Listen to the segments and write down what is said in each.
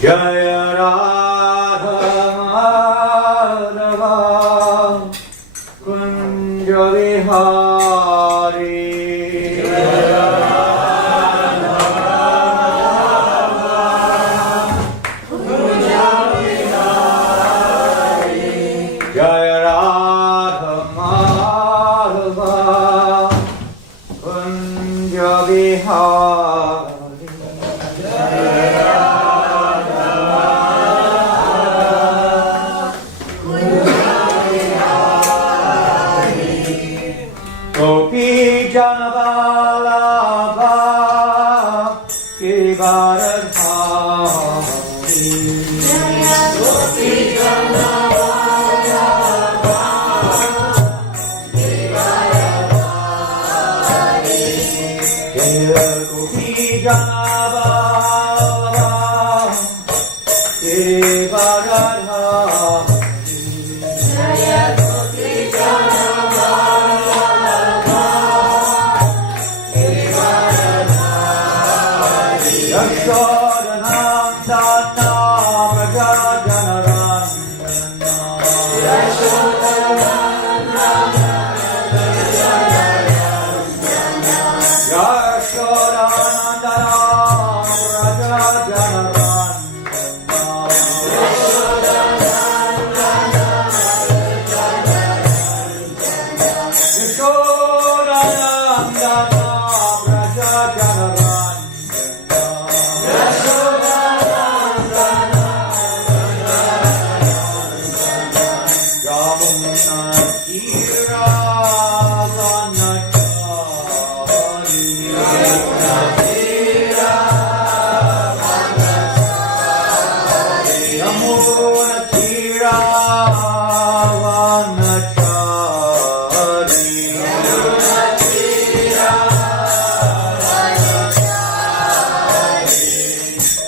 Jaya Radha Madhava Kunja Vihari Jaya Radha Madhava Kunja Vihari Jaya Radha Madhava Kunja Vihari Gopi Janavalabha Givaradhari Gopi Janavalabha Givaradhari Gopi Janavalabha Givaradhari Yashodanandana Vrajajanarandana Yashodanandana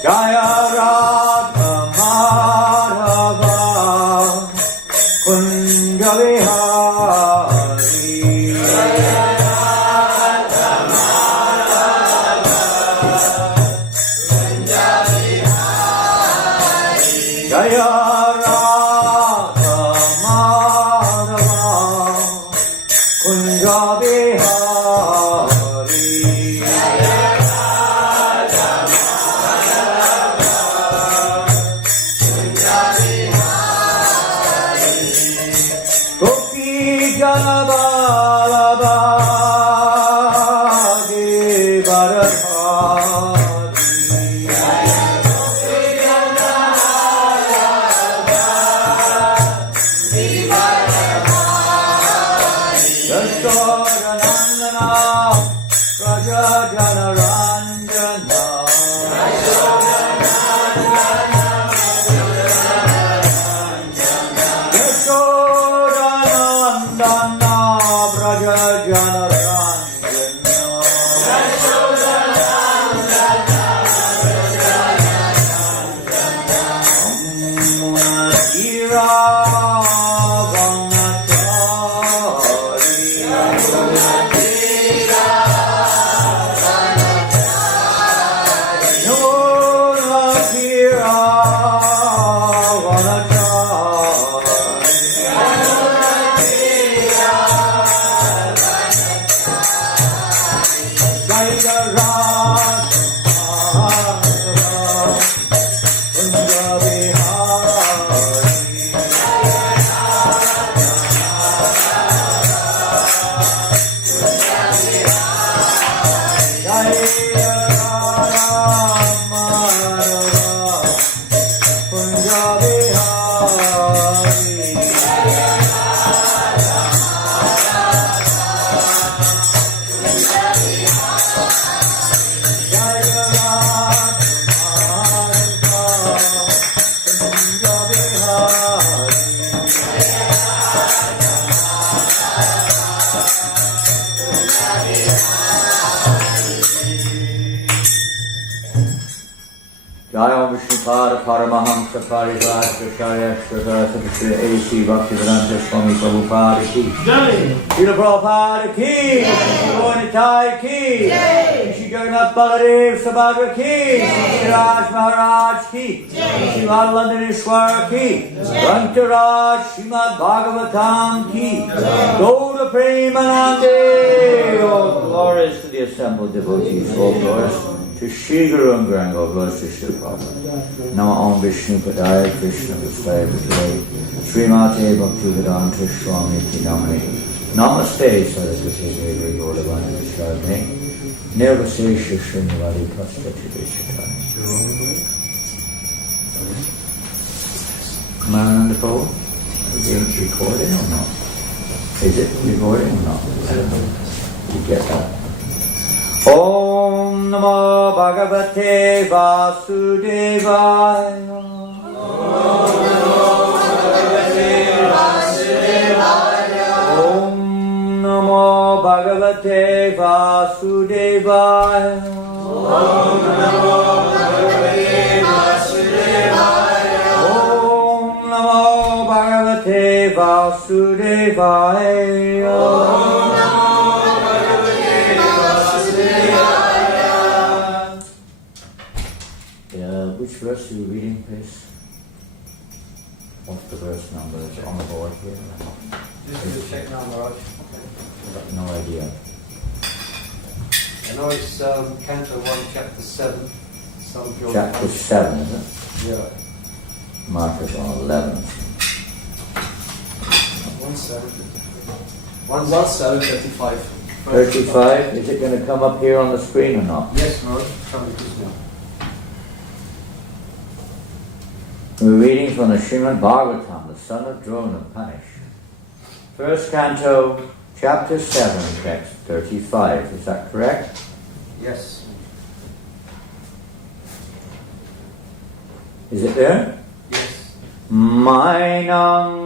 Jaya Radha Madhava Kunja Vihari Jaya Radha Madhava Kunja Vihari Jaya Radha Madhava Kunja Vihari Janavalabha Givaradhari Yashodanandana Vrajajanarandana Yashodanandana Vrajajanarandana Jaya Vishnupada Paramahamsa Parivajacharya Shrivasa Vishya A.C. Bhaktivedanta Swami Prabhupada Ki Jai Srila Prabhupada Ki Jai Nitai Ki Jai Jagannath Baladev Subhadra ki, Raj Maharaj ki, Shivad Landaneshwar ki, Rantaraj Srimad Bhagavatam ki, Gaura Premanande. All glories to the assembled devotees, all glories to Shri Guru and Grand, all glories to Shri Prabhupada. Nama Om Vishnu Padaya Krishna Vistaya Vijay, Srimate Bhaktivedanta Swami Namani. Namaste Saraswati Devi Gauravani Vishwarne, Nirvasesha Srinivadi Kastati Vishakani. Am I on the phone? Is it recording or not? Is it recording or not? I don't know. You get that? Om Namo Bhagavate Vasudevaya. Om Namo Bhagavate Vasudevaya. Om Namo Bhagavate Vasudevaya. Om Namo Bhagavate Vasudevaya. Which verse are you reading, please? What's the verse number? Is it on the board here? Just need to check now, Maharaj. I've got no idea. I know it's Canto 1, Chapter 7. Some Chapter 7, is it? Yeah. Mark is on 11. 1:7:35. 35, is it going to come up here on the screen or not? Yes, Maharaj. Radha-Krishna. We're reading from the Srimad Bhagavatam, the son of Drona, Panish. First canto, chapter 7, text 35. Is that correct? Yes. Is it there? Yes. Mainam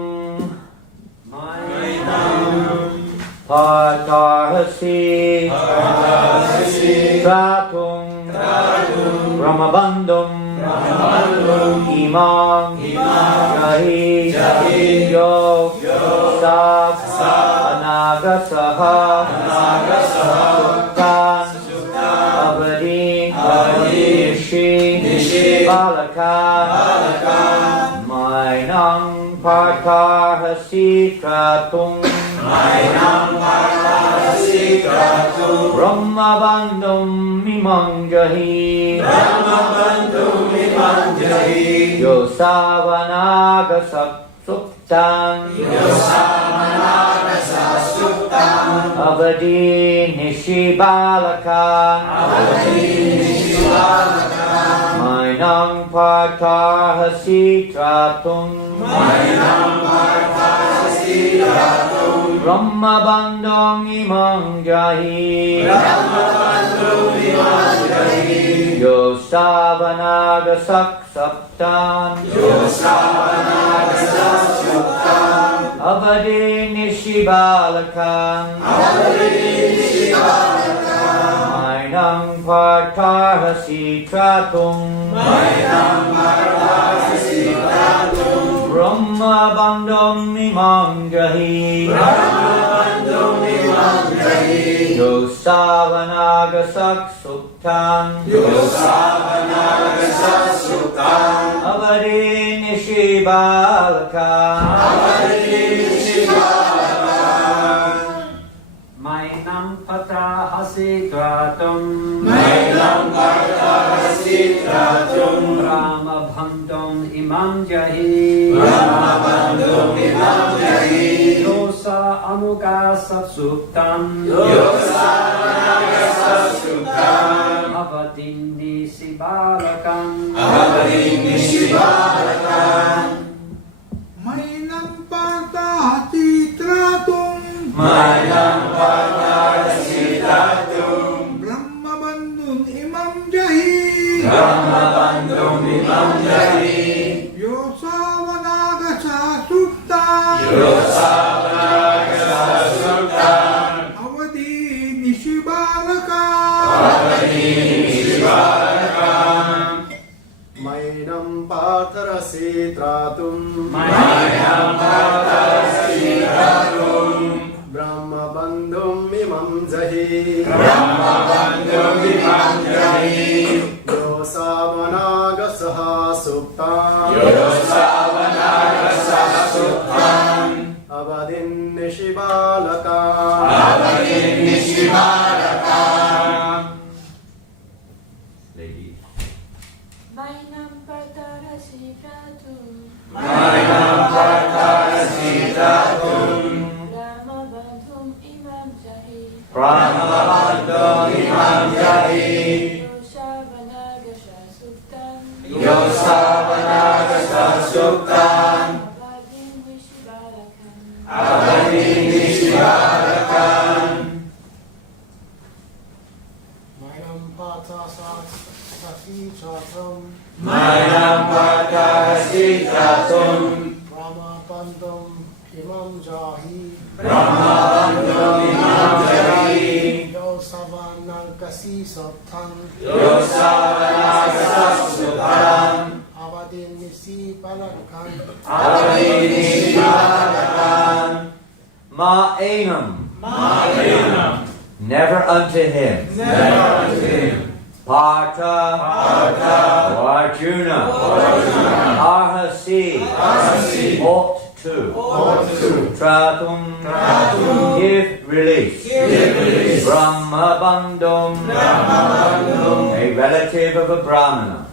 Patarhasi Tratum Brahmabandhum Imam Jahi Yo Sab Anagasaha Suktan Avadi Nishi Balaka Mainam Partarhasi Tratum Brahmabandhum Imam Jahi Yosavanagasap Suktan Avadi Nishi Balaka Mainam Partarhasi Tratum Brahmabandhum Imam Jahi Yosavanagasap Saptan Avadi Nishi Balakan Mainam Partarhasi Tratum Brahmabandhum Imam Jahi Yosavanagasap Suktan Avadi Nishi Balakan Mainam Patarhasi Tratum Brahmabandhum Imam Jahi Yosa Anugasap Suktam Avadin Nishi Balakan Mainam Patarhasi Tratum Brahmabandhum Imam Jahi Yosavanagasa Suktan Avadi Nishi Balakan Mainam Patarhasi Tratum Brahmabandhum Imam Jahi Yosavanagasah Suktam Yosavanagasah Suktam Avadin Nishibalakam Avadin Nishibalakam. Ladies. Mainam Partarasitratum Mainam Partarasitratum Ramabandhum Imam Jahi Brahmabandham Imam Jahi Yosavanagasha Suktam Yosavanagasah Suktam Avadin Vishibalakam Avadin Nishibalakam. Mainam Partarasitratum Mainam Partarasitratum Ramabandhum Imam Jahi Brahmabandham Imam Jahi Yosavanagasih Suktam Yosavanagasah Suktam Avadin Vishibalakam Avadin Nishibalakam. Ma'enam. Never unto him. Partha. Arjuna. Arhasi. Ought to. Tratum. Give release. Brahmabandhum. A relative of a Brahmana.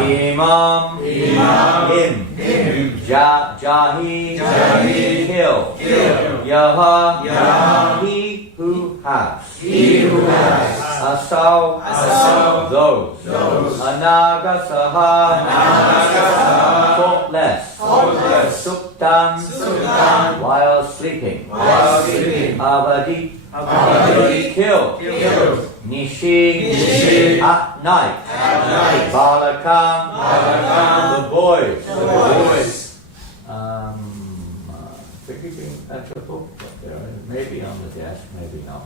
Imam. Him. Jahi. Kill. Yaha. He who has. Asau. Those. Anagasaha. Thoughtless. Suktam. While sleeping. Avadi. Kill. Nishi. At night. Balakam. The boys. That's a book up there. Maybe on the desk, maybe not.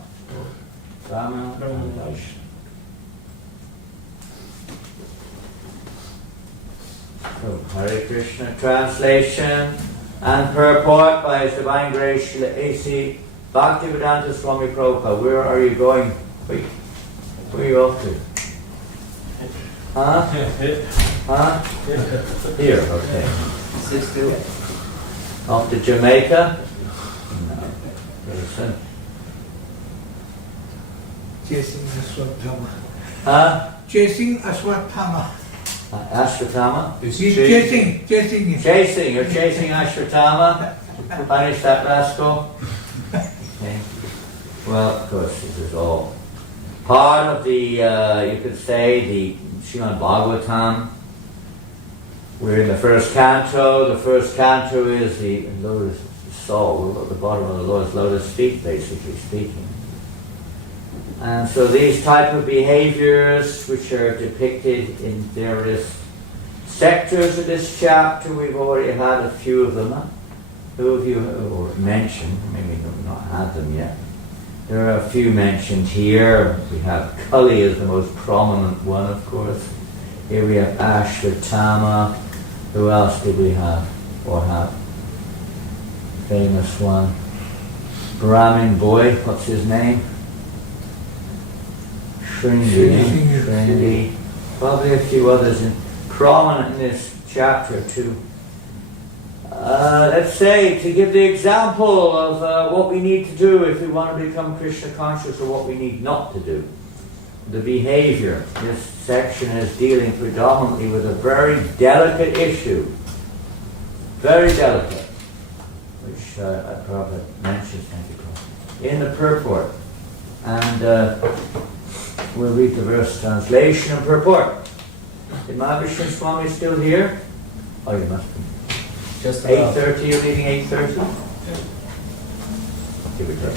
Rama and Vaishnav. So, Hare Krishna translation and purport by His Divine Grace Srila A.C. Bhaktivedanta Swami Prabhupada. Where are you going? Wait, where are you off to? Huh? Here, okay. Off to Jamaica? No. Very soon. Chasing Aswatthama. Huh? Chasing Aswatthama. Ashwatthama? He's chasing him. Chasing, you're chasing Ashwatthama to punish that rascal? Okay. Well, of course, this is all part of the, you could say, the Srimad Bhagavatam. We're in the first canto. The first canto is the lotus soul, at the bottom of the Lord's lotus feet, basically speaking. And so these type of behaviors, which are depicted in various sectors of this chapter, we've already had a few of them. Who of you have mentioned, maybe not had them yet. There are a few mentioned here. We have Kali as the most prominent one, of course. Here we have Ashwatthama. Who else did we have? Or have? Famous one. Brahmin boy, what's his name? Shringi. Probably a few others prominent in this chapter too. Let's say, to give the example of what we need to do if we want to become Krishna conscious, or what we need not to do. The behavior. This section is dealing predominantly with a very delicate issue. Very delicate. Which Prabhupada mentions in the purport. And we'll read the verse translation and purport. Is Mahavishnu Swami still here? Oh, you must be. Just about. 8:30, you're leaving 8:30? Here we go.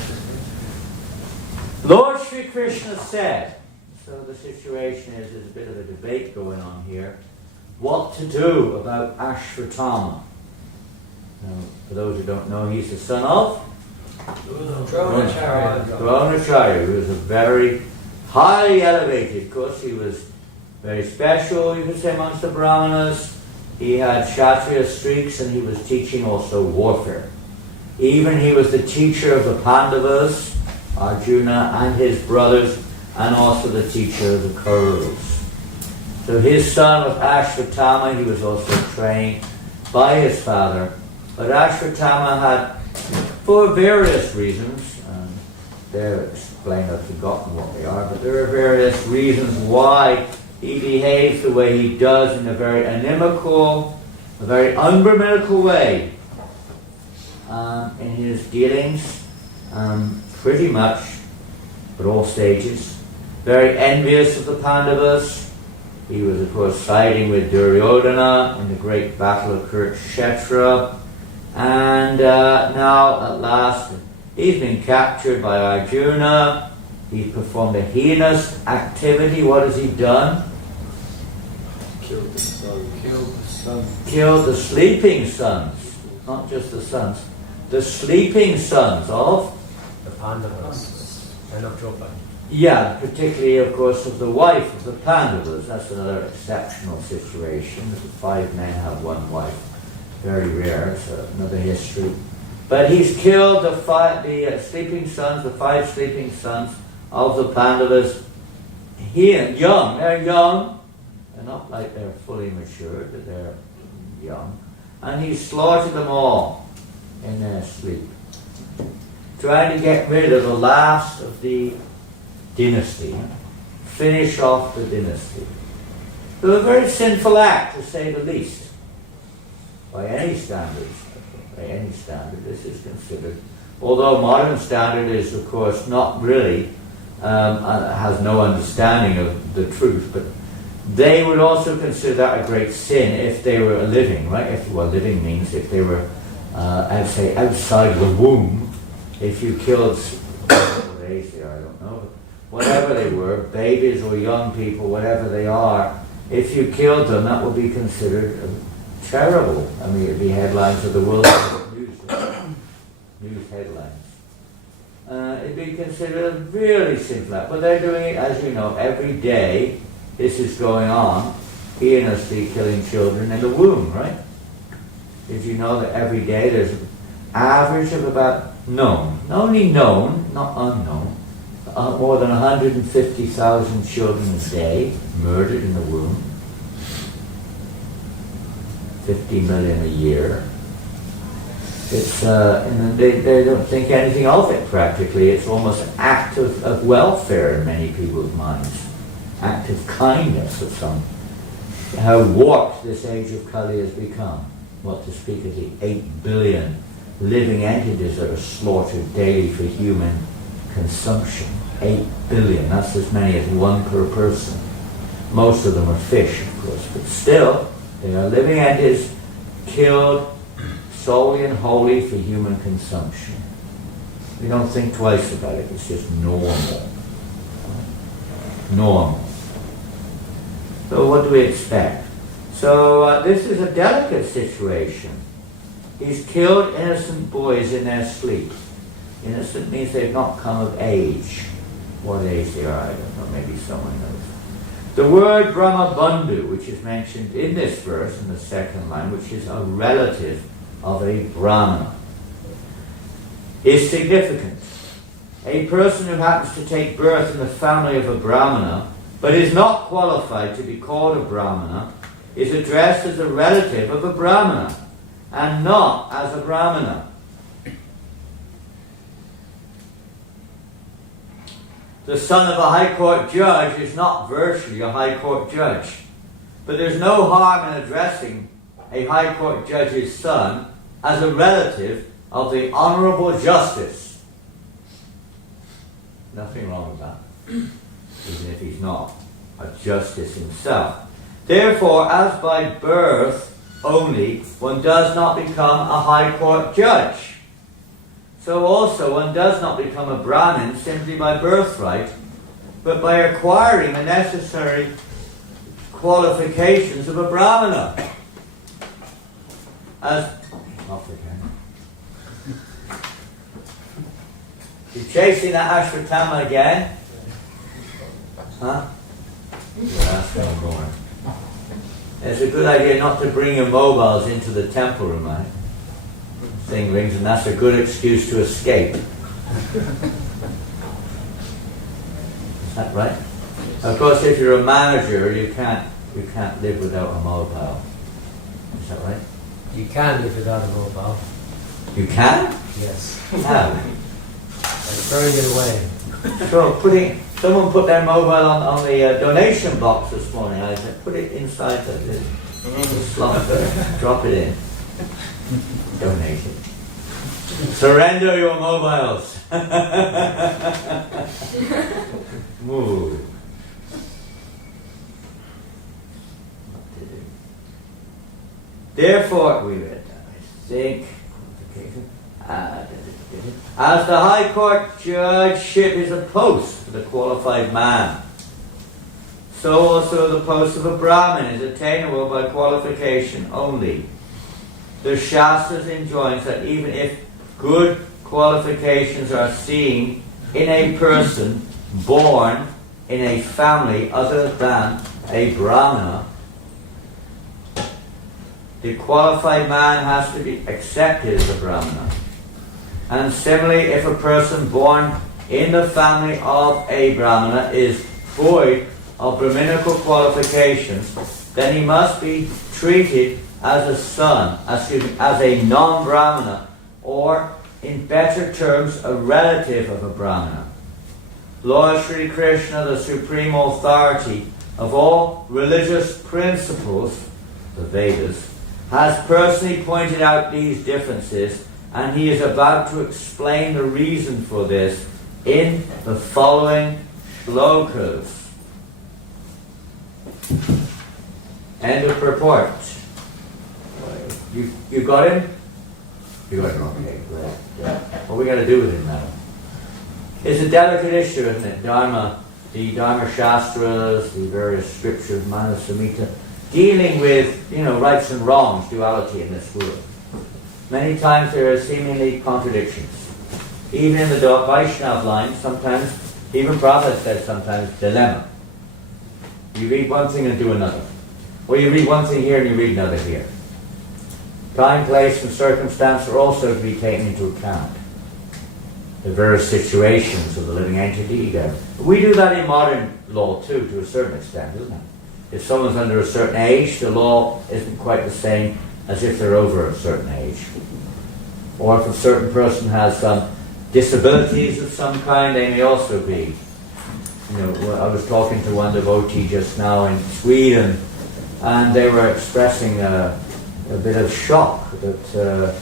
Lord Sri Krishna said, so the situation is, there's a bit of a debate going on here, what to do about Ashwatthama. Now, for those who don't know, he's the son of Dronacharya, who was a very highly elevated. Of course, he was very special, you could say, amongst the Brahmanas. He had Kshatriya streaks, and he was teaching also warfare. Even he was the teacher of the Pandavas, Arjuna and his brothers, and also the teacher of the Kauravas. So his son was Ashwatthama. He was also trained by his father. But Ashwatthama had, for various reasons, they're explained, I've forgotten what they are, but there are various reasons why he behaves the way he does in a very inimical, a very ungrammatical way in his dealings, pretty much at all stages. Very envious of the Pandavas. He was, of course, siding with Duryodhana in the great battle of Kurukshetra. And now, at last, he's been captured by Arjuna. He's performed a heinous activity. What has he done? Killed the son. Killed the son. Killed the sleeping sons. Not just the sons. The sleeping sons of? The Pandavas and of Draupadi. Yeah, particularly, of course, of the wife of the Pandavas. That's another exceptional situation. The 5 men have 1 wife. Very rare. It's another history. But he's killed the 5 sleeping sons, the 5 sleeping sons of the Pandavas. Young. They're young. They're not like they're fully matured, but they're young. And he slaughtered them all in their sleep, trying to get rid of the last of the dynasty, finish off the dynasty. So a very sinful act, to say the least. By any standards, this is considered. Although modern standard is, of course, not really, has no understanding of the truth, but they would also consider that a great sin if they were living, right? Living means if they were, I'd say, outside the womb. If you killed, what age they are, I don't know, but whatever they were, babies or young people, whatever they are, if you killed them, that would be considered terrible. I mean, it'd be headlines of the world news headlines. It'd be considered a really sinful act. But they're doing it, as you know, every day. This is going on, heinously killing children in the womb, right? Did you know that every day there's an average of about only known, not unknown, more than 150,000 children a day murdered in the womb? 50 million a year. It's and they don't think anything of it practically. It's almost an act of welfare in many people's minds. Act of kindness of some. How warped this age of Kali has become. What to speak of the 8 billion living entities that are slaughtered daily for human consumption. 8 billion, that's as many as 1 per person. Most of them are fish, of course, but still, they are living entities killed solely and wholly for human consumption. We don't think twice about it, it's just normal. Normal. So what do we expect? So this is a delicate situation. He's killed innocent boys in their sleep. Innocent means they've not come of age. What age they are, I don't know, maybe someone knows. The word Brahmabandhu, which is mentioned in this verse, in the 2nd line, which is a relative of a Brahmana, is significant. A person who happens to take birth in the family of a Brahmana, but is not qualified to be called a Brahmana, is addressed as a relative of a Brahmana, and not as a Brahmana. The son of a high court judge is not virtually a high court judge. But there's no harm in addressing a high court judge's son as a relative of the honorable justice. Nothing wrong with that, even if he's not a justice himself. Therefore, as by birth only, one does not become a high court judge. So also one does not become a Brahmin simply by birthright, but by acquiring the necessary qualifications of a Brahmana. As off again. You chasing that Ashwatthama again? Huh? Yeah, that's where I'm going. It's a good idea not to bring your mobiles into the temple room, right? Thing rings, and that's a good excuse to escape. Is that right? Of course, if you're a manager, you can't you can't live without a mobile. Is that right? You can live without a mobile. You can? Yes. How? Like throwing it away. So someone put their mobile on the donation box this morning. I said, put it inside the slot, drop it in. Donate it. Surrender your mobiles. Move. Therefore, we read that, I think, as the High Court judgeship is a post for the qualified man, so also the post of a Brahmin is attainable by qualification only. The Shastras enjoins that even if good qualifications are seen in a person born in a family other than a Brahmana, the qualified man has to be accepted as a Brahmana. And similarly, if a person born in the family of a Brahmana is void of Brahminical qualifications, then he must be treated as a son, as a non-Brahmana, or in better terms, a relative of a Brahmana. Lord Sri Krishna, the supreme authority of all religious principles, the Vedas, has personally pointed out these differences, and he is about to explain the reason for this in the following shlokas. End of purport. You got him? You got him, okay, great. Yeah. What are we going to do with him now? It's a delicate issue, isn't it? Dharma, the Dharma Shastras, the various scriptures, Manu Samhita, dealing with, rights and wrongs, duality in this world. Many times there are seemingly contradictions. Even in the Vaishnav line, sometimes, even Prabhupada says sometimes, dilemma. You read one thing and do another. Or you read one thing here and you read another here. Time, place, and circumstance are also to be taken into account. The various situations of the living entity. We do that in modern law too, to a certain extent, isn't it? If someone's under a certain age, the law isn't quite the same as if they're over a certain age. Or if a certain person has some disabilities of some kind, they may also be. I was talking to one devotee just now in Sweden, and they were expressing a bit of shock that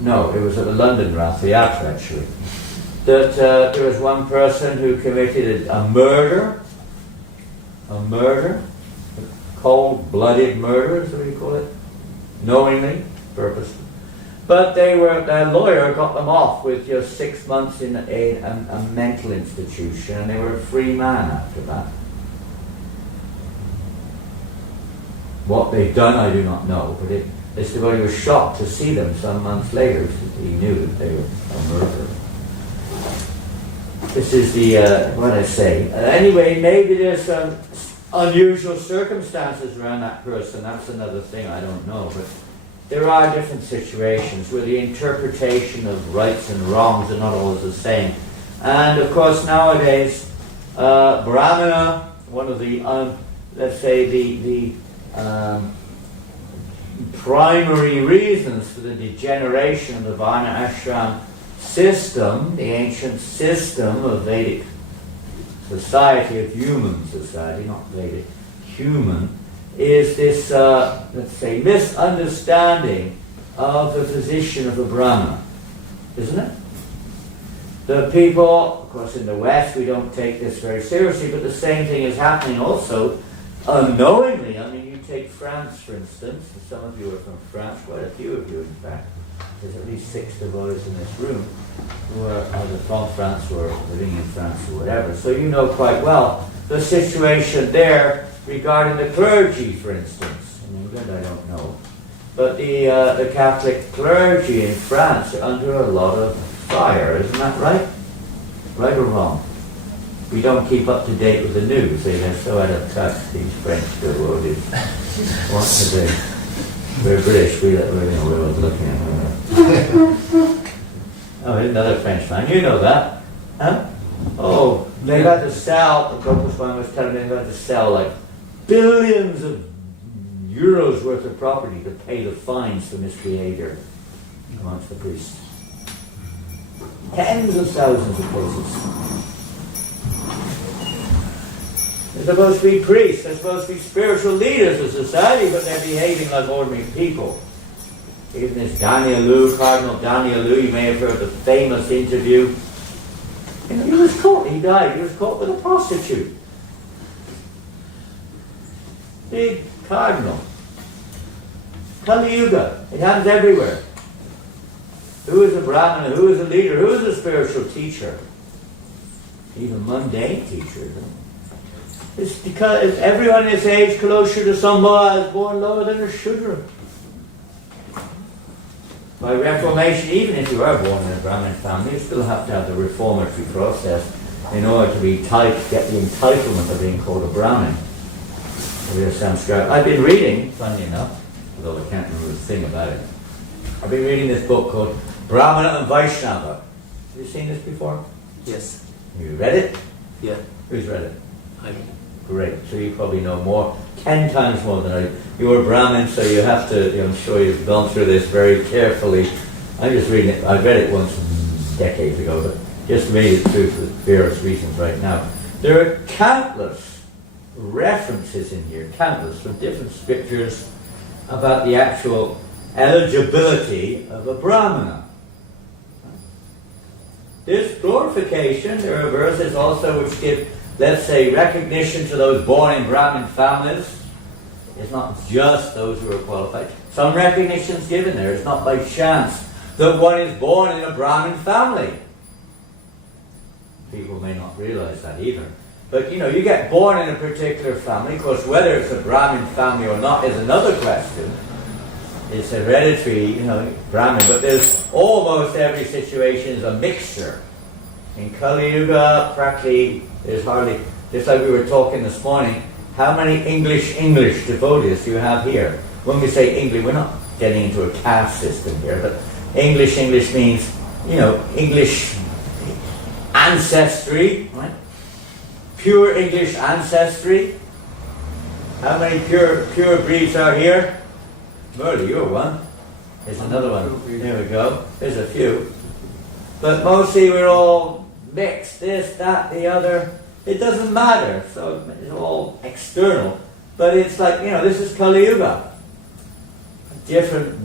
no, it was at the London Rath-Yatra actually, that there was one person who committed a murder, cold-blooded murder, is what you call it, knowingly, purposely. But their lawyer got them off with just 6 months in a mental institution, and they were a free man after that. What they've done, I do not know, but this devotee was shocked to see them some months later. He knew that they were a murderer. This is what I say. Anyway, maybe there's some unusual circumstances around that person. That's another thing, I don't know. But there are different situations where the interpretation of rights and wrongs are not always the same. And of course, nowadays, Brahmana, one of the, let's say, the primary reasons for the degeneration of the Varna Ashram system, the ancient system of Vedic society, of human society, not Vedic, human, is this, let's say, misunderstanding of the position of a Brahmana, isn't it? The people, of course in the West, we don't take this very seriously, but the same thing is happening also unknowingly. I mean, you take France, for instance, and some of you are from France, quite a few of you, in fact. There's at least 6 devotees in this room who are either from France or living in France or whatever. So you know quite well the situation there regarding the clergy, for instance. In England, I don't know. But the Catholic clergy in France are under a lot of fire, isn't that right? Right or wrong? We don't keep up to date with the news. They're so out of touch, these French devotees. What to do? We're British, we're always looking at them. Oh, here's another Frenchman. You know that. Huh? Oh, They've had to sell, the Gopuswami was telling me, they've had to sell like billions of euros worth of property to pay the fines for misbehavior amongst the priests. Tens of thousands of cases. They're supposed to be priests, they're supposed to be spiritual leaders of society, but they're behaving like ordinary people. Even this Daniel Liu, Cardinal Daniel Liu, you may have heard the famous interview. You know, he was caught, he died, he was caught with a prostitute. Big cardinal. Kali Yuga, it happens everywhere. Who is a Brahmana, who is a leader, who is a spiritual teacher? Even mundane teachers. It's because everyone is age closer to Sambha is born lower than a Shudra. By reformation, even if you are born in a Brahmin family, you still have to have the reformatory process in order to be get the entitlement of being called a Brahmin. I've been reading, funny enough, although I can't remember a thing about it, I've been reading this book called Brahmana and Vaishnava. Have you seen this before? Yes. Have you read it? Yeah. Who's read it? I Great. So you probably know more, 10 times more than I. You're a Brahmin, so you have to, I'm sure you've gone through this very carefully. I'm just reading it. I read it once decades ago, but just read it through for various reasons right now. There are countless references in here, countless, from different scriptures about the actual eligibility of a Brahmana. There's glorification. There are verses also which give, let's say, recognition to those born in Brahmin families. It's not just those who are qualified. Some recognition is given there. It's not by chance that one is born in a Brahmin family. People may not realize that either. But you get born in a particular family. Of course, whether it's a Brahmin family or not is another question. It's hereditary, Brahmin. But there's almost every situation is a mixture. In Kali Yuga, practically, there's hardly, just like we were talking this morning, how many English devotees do you have here? When we say English, we're not getting into a caste system here, but English means, English ancestry, right? Pure English ancestry. How many pure breeds are here? Murley, you're one. There's another one. There we go. There's a few. But mostly we're all mixed, this, that, the other. It doesn't matter. So it's all external. But it's like, this is Kali Yuga. A different,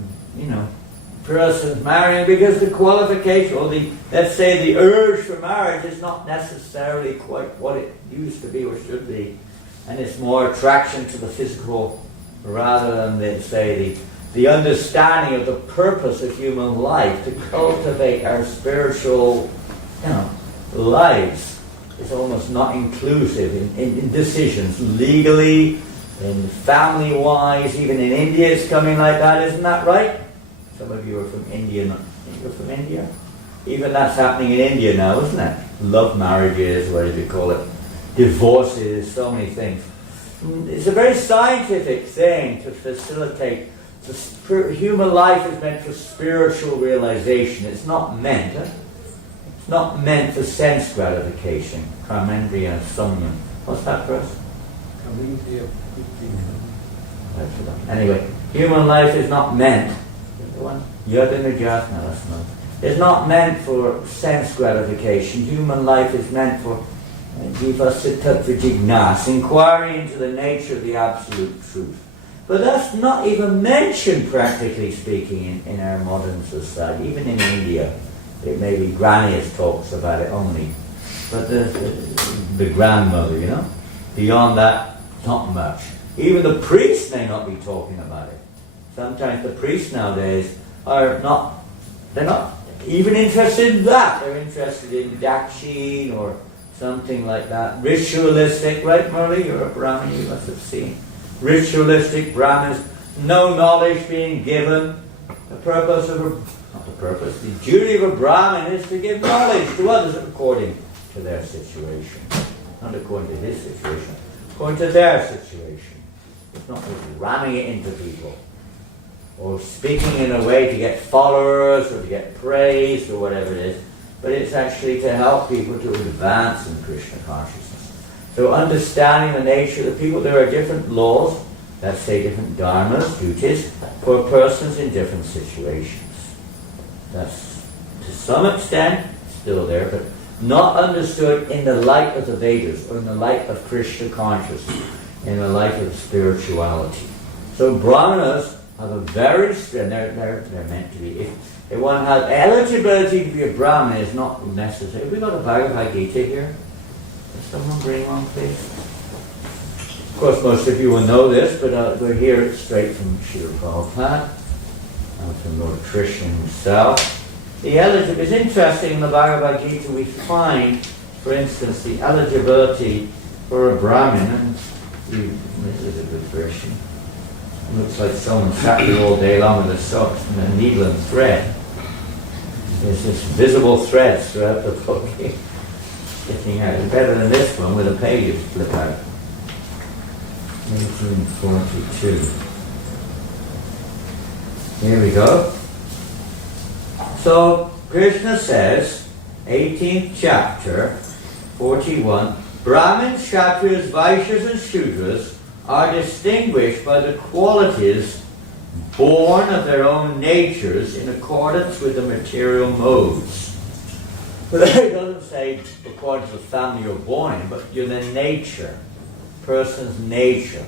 person marrying because the qualification, or let's say the urge for marriage is not necessarily quite what it used to be or should be. And it's more attraction to the physical rather than, let's say, the understanding of the purpose of human life to cultivate our spiritual, lives. It's almost not inclusive in decisions, legally, in family-wise, even in India it's coming like that, isn't that right? Some of you are from India, you're from India? Even that's happening in India now, isn't it? Love marriages, whatever you call it, divorces, so many things. It's a very scientific thing to facilitate. Human life is meant for spiritual realization. It's not meant. It's not meant for sense gratification. Karmendriya Samyam. What's that for us? Anyway, human life is not meant. It's not meant for sense gratification. Human life is meant for inquiry into the nature of the absolute truth. But that's not even mentioned, practically speaking, in our modern society. Even in India, it may be grannies talks about it only. But the grandmother, beyond that, not much. Even the priests may not be talking about it. Sometimes the priests nowadays they're not even interested in that. They're interested in dakshin or something like that. Ritualistic, right, Murli? You're a Brahmin, you must have seen. Ritualistic Brahmins, no knowledge being given. The duty of a Brahmin is to give knowledge to others according to their situation. Not according to his situation, according to their situation. It's not just ramming it into people, or speaking in a way to get followers, or to get praise, or whatever it is. but it's actually to help people to advance in Krishna consciousness. So understanding the nature of the people, there are different laws, let's say different dharmas, duties, for persons in different situations. That's to some extent still there, but not understood in the light of the Vedas, or in the light of Krishna consciousness, in the light of spirituality. So brahmanas have a very strict, they're meant to be, if one has eligibility to be a brahmana is not necessary. Have we got a Bhagavad Gita here? Does someone bring one, please? Of course, most of you will know this, but we'll hear it straight from Srila Prabhupada, and from Lord Krishna himself. It's interesting in the Bhagavad Gita we find, for instance, the eligibility for a Brahmin, and this is a good version. It looks like someone sat there all day long with a sock and a needle and thread. There's this visible threads throughout the book sticking out. It's better than this one with a page flip out. 1842. Here we go. So Krishna says, 18th chapter, 41, Brahmins, Kshatriyas, Vaishyas and Shudras are distinguished by the qualities born of their own natures in accordance with the material modes. But it doesn't say according to the family you're born in, but you're the nature, person's nature.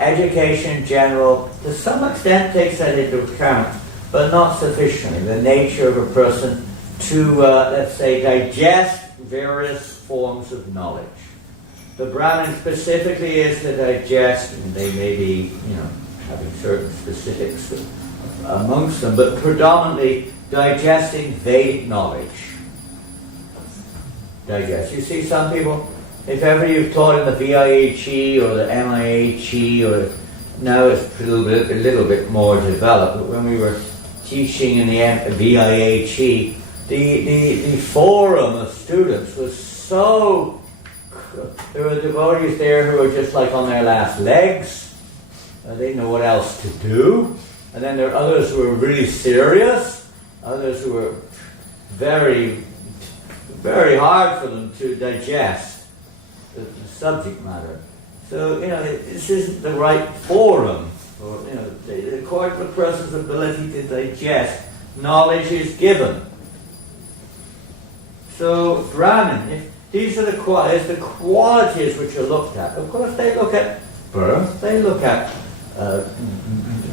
Education in general, to some extent, takes that into account, but not sufficiently. The nature of a person to, let's say, digest various forms of knowledge. The Brahmin specifically is to digest, and they may be, having certain specifics amongst them, but predominantly digesting Vedic knowledge. Digest. You see, some people, if ever you've taught in the VIHE or the MIHE, or now it's a little bit more developed, but when we were teaching in the VIHE, the forum of students was so. There were devotees there who were just like on their last legs. They didn't know what else to do. And then there are others who were really serious, others who were very, very hard for them to digest the subject matter. So, this isn't the right forum. Or, according to the person's ability to digest, knowledge is given. So, Brahmin, these are the qualities which are looked at. Of course, they look at birth, they look at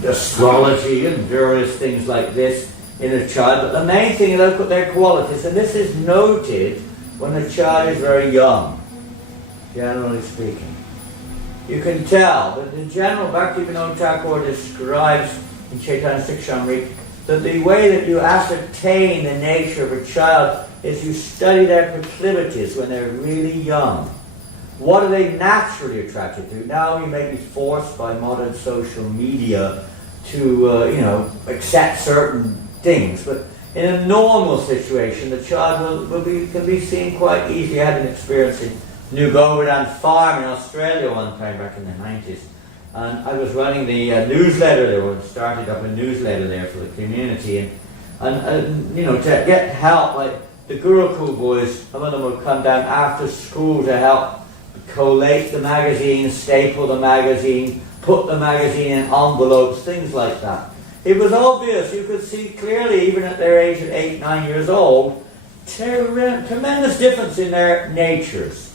astrology and various things like this in a child, but the main thing is they look at their qualities, and this is noted when a child is very young, generally speaking. You can tell that in general, Bhaktivinoda Thakur describes in Chaitanya Shikshamrita that the way that you ascertain the nature of a child is you study their proclivities when they're really young. What are they naturally attracted to? Now you may be forced by modern social media to, accept certain things, but in a normal situation, the child can be seen quite easily. I had an experience in New Govardhan Farm in Australia one time back in the 90s, and I was running the newsletter there, or started up a newsletter there for the community, and to get help, like the Gurukul boys, some of them would come down after school to help collate the magazine, staple the magazine, put the magazine in envelopes, things like that. It was obvious, you could see clearly, even at their age of 8, 9 years old, tremendous difference in their natures.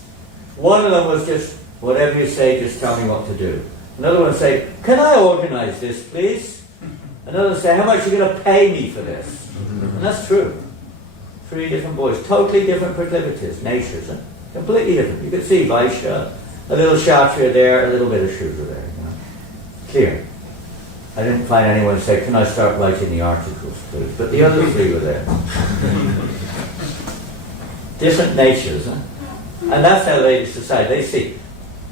One of them was just, whatever you say, just tell me what to do. Another one would say, can I organize this, please? Another would say, how much are you going to pay me for this? And that's true. 3 different boys, totally different proclivities, natures, and completely different. You could see Vaishya, a little Kshatriya there, a little bit of Shudra there. Clear. I didn't find anyone say, can I start writing the articles, please? But the other 3 were there. Different natures, huh? And that's how they decide. They see.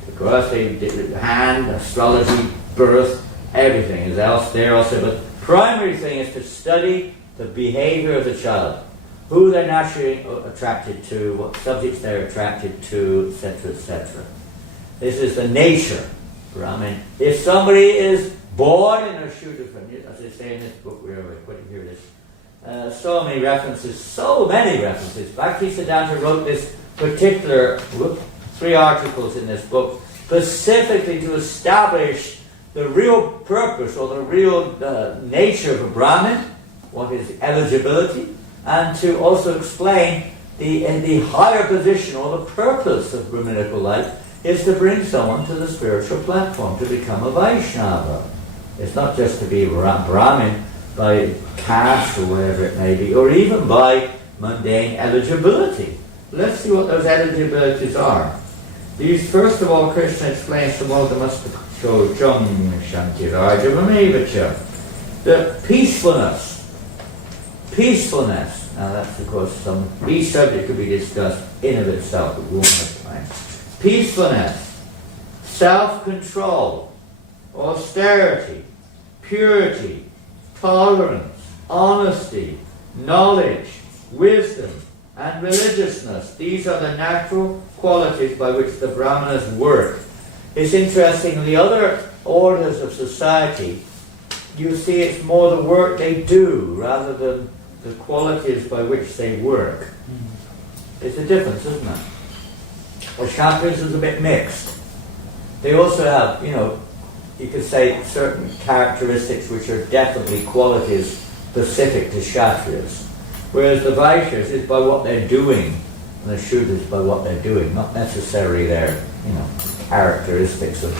Of course, hand, astrology, birth, everything is else there also. But primary thing is to study the behavior of the child. Who they're naturally attracted to, what subjects they're attracted to, etc., etc. This is the nature. If somebody is born in a Shudra, as they say in this book, we're quoting here, this So many references. Bhaktisiddhanta wrote this particular 3 articles in this book specifically to establish the real purpose or the real nature of a Brahmin, what is eligibility, and to also explain the higher position or the purpose of Brahminical life is to bring someone to the spiritual platform, to become a Vaishnava. It's not just to be a Brahmin by caste or whatever it may be, or even by mundane eligibility. Let's see what those eligibilities are. These, first of all, Krishna explains to Modamastacho Jung Shankirajavamevacha. The peacefulness. Now that's, of course, each subject could be discussed in of itself, but we won't have time. Peacefulness, self-control, austerity, purity, tolerance, honesty, knowledge, wisdom, and religiousness. These are the natural qualities by which the Brahmanas work. It's interesting, the other orders of society, you see it's more the work they do rather than the qualities by which they work. It's a difference, isn't it? The Kshatriyas is a bit mixed. They also have, you could say certain characteristics which are definitely qualities specific to Kshatriyas. Whereas the Vaishyas is by what they're doing, and the Shudras by what they're doing, not necessarily their, characteristics of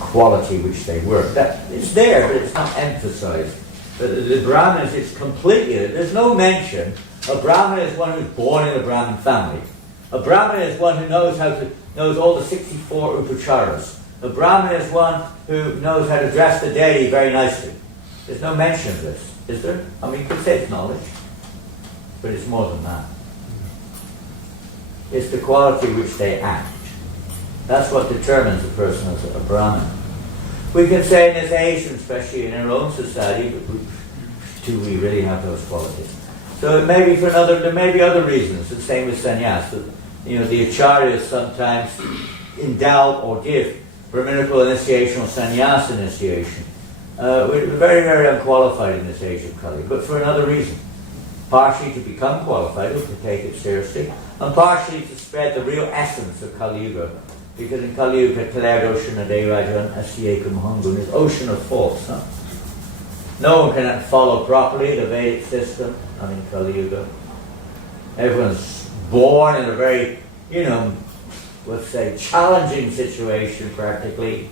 quality which they work. That it's there, but it's not emphasized. But the Brahmanas, it's completely, there's no mention. A Brahman is one who's born in a Brahmin family. A Brahman is one who knows all the 64 upacharas. A Brahmin is one who knows how to dress the deity very nicely. There's no mention of this, is there? I mean, you could say it's knowledge, but it's more than that. It's the quality which they act. That's what determines a person as a Brahmin. We can say in this age, especially in our own society, do we really have those qualities? So it may be there may be other reasons. The same with sannyas. The acharyas sometimes endow or give Brahminical initiation or sannyas initiation. We're very, very unqualified in this age of Kali, but for another reason. Partially to become qualified, or to take it seriously, and partially to spread the real essence of Kali Yuga. Because in Kali Yuga, Kaled ocean of Devarajan, Asyekam Hungun is ocean of faults. Huh? No one can follow properly the Vedic system. In Kali Yuga, everyone's born in a very, let's say, challenging situation practically,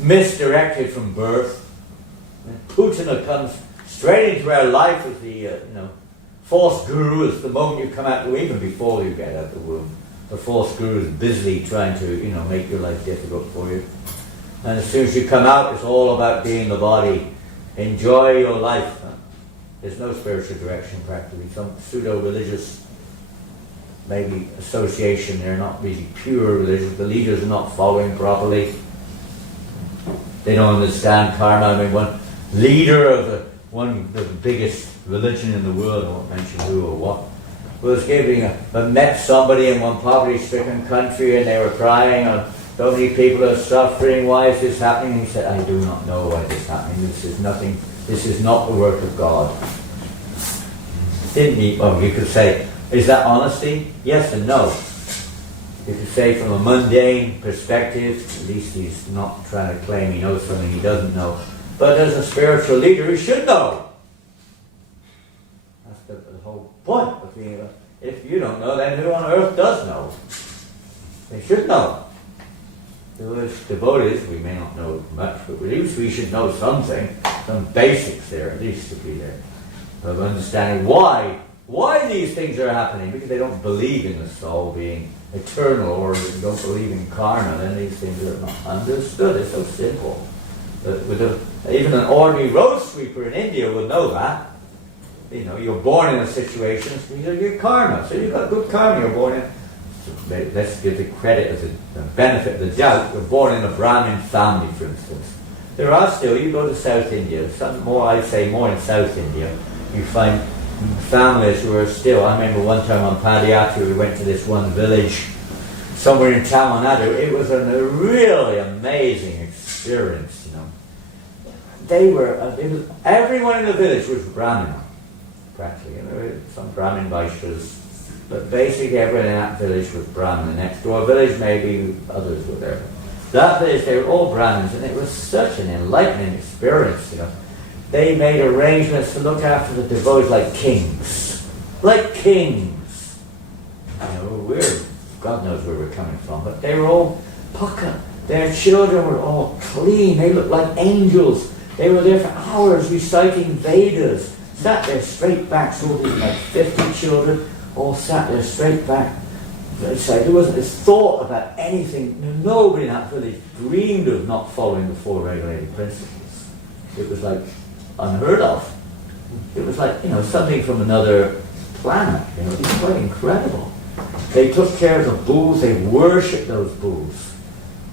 misdirected from birth. And Putana comes straight into our life as the, false guru is the moment you come out, even before you get out of the womb. The false guru is busily trying to, make your life difficult for you. And as soon as you come out, it's all about being the body. Enjoy your life. Huh? There's no spiritual direction practically. Some pseudo-religious, maybe association. They're not really pure religious. The leaders are not following properly. They don't understand karma. I mean, one leader of the biggest religion in the world, I won't mention who or what, was met somebody in one poverty-stricken country, and they were crying, and so many people are suffering. Why is this happening? And he said, I do not know why this is happening. This is not the work of God. Didn't he? Well, you could say, is that honesty? Yes and no. You could say from a mundane perspective, at least he's not trying to claim he knows something he doesn't know. But as a spiritual leader, he should know. That's the whole point of being if you don't know, then who on earth does know? They should know. As devotees, we may not know much, but at least we should know something, some basics there, at least to be there, of understanding why these things are happening, because they don't believe in the soul being eternal, or they don't believe in karma, then these things are not understood. It's so simple. Even an ordinary road sweeper in India will know that. You're born in a situation, so your karma. So you've got good karma, you're born in. So let's give the credit as a benefit of the doubt. You're born in a Brahmin family, for instance. There are still, you go to South India, more in South India, you find families who are still, I remember one time on Padayatra, we went to this one village somewhere in Tamil Nadu. It was a really amazing experience, Everyone in the village was Brahmana. practically. And there were some Brahmin Vaishyas, but basically everyone in that village was Brahmin. The next door village, maybe others were there. That village, they were all Brahmins, and it was such an enlightening experience, you know. They made arrangements to look after the devotees like kings. Like kings. You know, God knows where we're coming from, but they were all pucka. Their children were all clean. They looked like angels. They were there for hours reciting Vedas. Sat there straight back, so all these like 50 children all sat there straight back. There wasn't this thought about anything. Nobody in that village dreamed of not following the four regulated principles. It was like unheard of. It was like, you know, something from another planet. You know, it was quite incredible. They took care of the bulls. They worshipped those bulls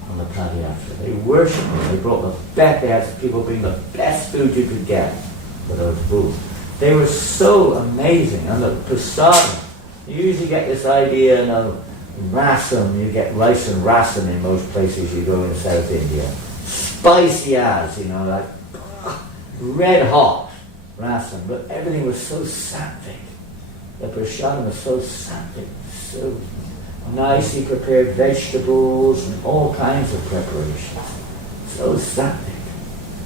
on the Padayatra. They worshipped them. They brought the best. They had people bring the best food you could get for those bulls. They were so amazing. And the prasadam, you usually get this idea, you know, rasam, you get rice and rasam in most places you go in South India. Spicy as, you know, like red hot rasam, but everything was so sattvic. The prasadam was so sattvic, so nicely prepared vegetables and all kinds of preparations. So sattvic.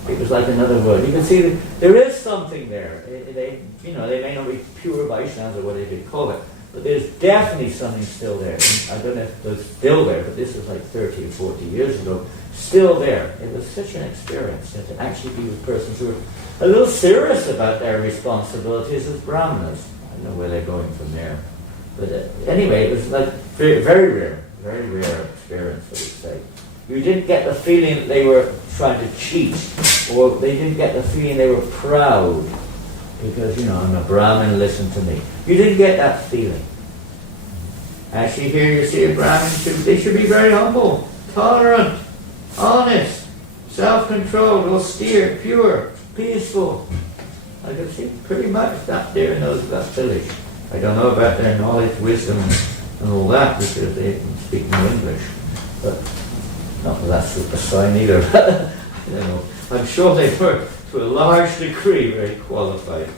It was like another world. You can see that there is something there. They may not be pure Vaishnavas or whatever they call it, but there's definitely something still there. And I don't know if it's still there, but this was like 30 or 40 years ago. Still there. It was such an experience to actually be with persons who were a little serious about their responsibilities as brahmanas. I don't know where they're going from there. But anyway, it was like very rare experience, I would say. You didn't get the feeling that they were trying to cheat, or they didn't get the feeling they were proud because, you know, I'm a Brahmin, listen to me. You didn't get that feeling. Actually, here you see a Brahmin, they should be very humble, tolerant, honest, self-controlled, austere, pure, peaceful. I could see pretty much that there in that village. I don't know about their knowledge, wisdom, and all that because they didn't speak no English. But not that that's a sign either. I don't know. I'm sure they were, to a large degree, very qualified.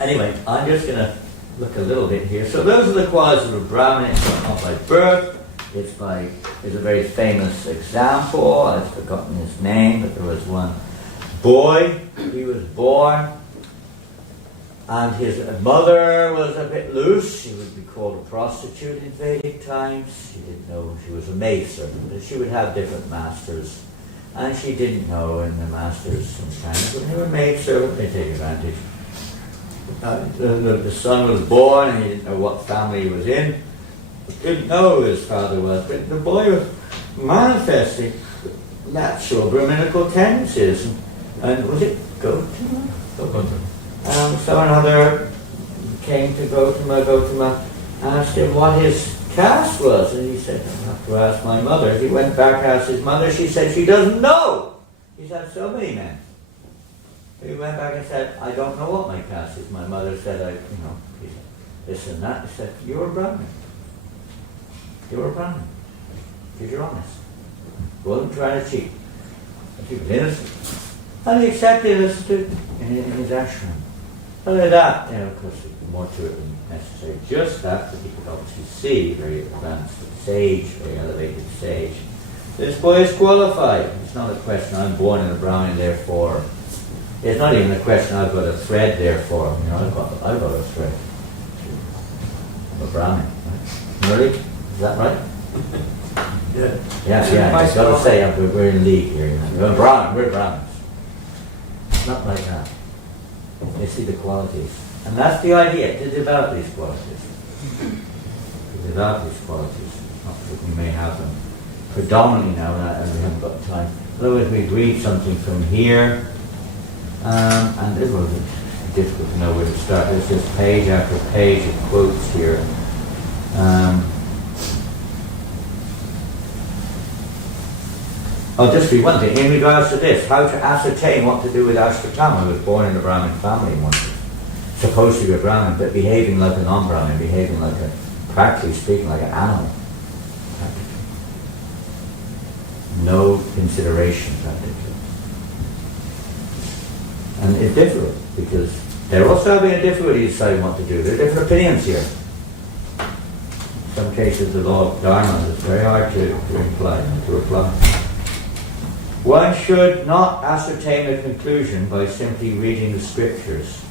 Anyway, I'm just going to look a little bit here. So those are the qualities of a Brahmin. It's not by birth. It's a very famous example. I've forgotten his name, but there was one boy. He was born, and his mother was a bit loose. She would be called a prostitute in Vedic times. She didn't know she was a maidservant. She would have different masters, and she didn't know, and the masters sometimes, when they were maidservant, they take advantage. The son was born, and he didn't know what family he was in. He didn't know who his father was, but the boy was manifesting natural Brahminical tendencies. And was it Gautama? So another came to Gautama asked him what his caste was, and he said, I have to ask my mother. He went back, asked his mother, she said she doesn't know. He's had so many men. He went back and said, I don't know what my caste is. My mother said, he said, this and that. He said, you're a Brahmin. You're a Brahmin. Because you're honest. Wasn't trying to cheat. He was innocent. And he accepted us in his ashram. Other than that, of course, there's more to it than necessary. Just that he could obviously see, very advanced sage, very elevated sage. This boy is qualified. It's not a question, I'm born in a Brahmin, therefore. It's not even a question, I've got a thread, therefore. I've got a thread. I'm a Brahmin. Right? Really? Is that right? Yeah. I've got to say, we're in league here. We're Brahmin. We're Brahmins. Not like that. They see the qualities. And that's the idea, to develop these qualities. To develop these qualities. Not that we may have them predominantly now, and we haven't got time. Otherwise we read something from here, and it will be difficult to know where to start. There's just page after page of quotes here. I'll just read one thing. In regards to this, how to ascertain what to do with Ashvatthama, who was born in a Brahmin family once. Supposed to be a Brahmin, but behaving like a non-Brahmin, behaving like practically speaking, like an animal. No consideration, practically. And it's difficult, because They're also having a difficulty deciding what to do. There are different opinions here. In some cases, the law of Dharma is very hard to apply. One should not ascertain a conclusion by simply reading the scriptures.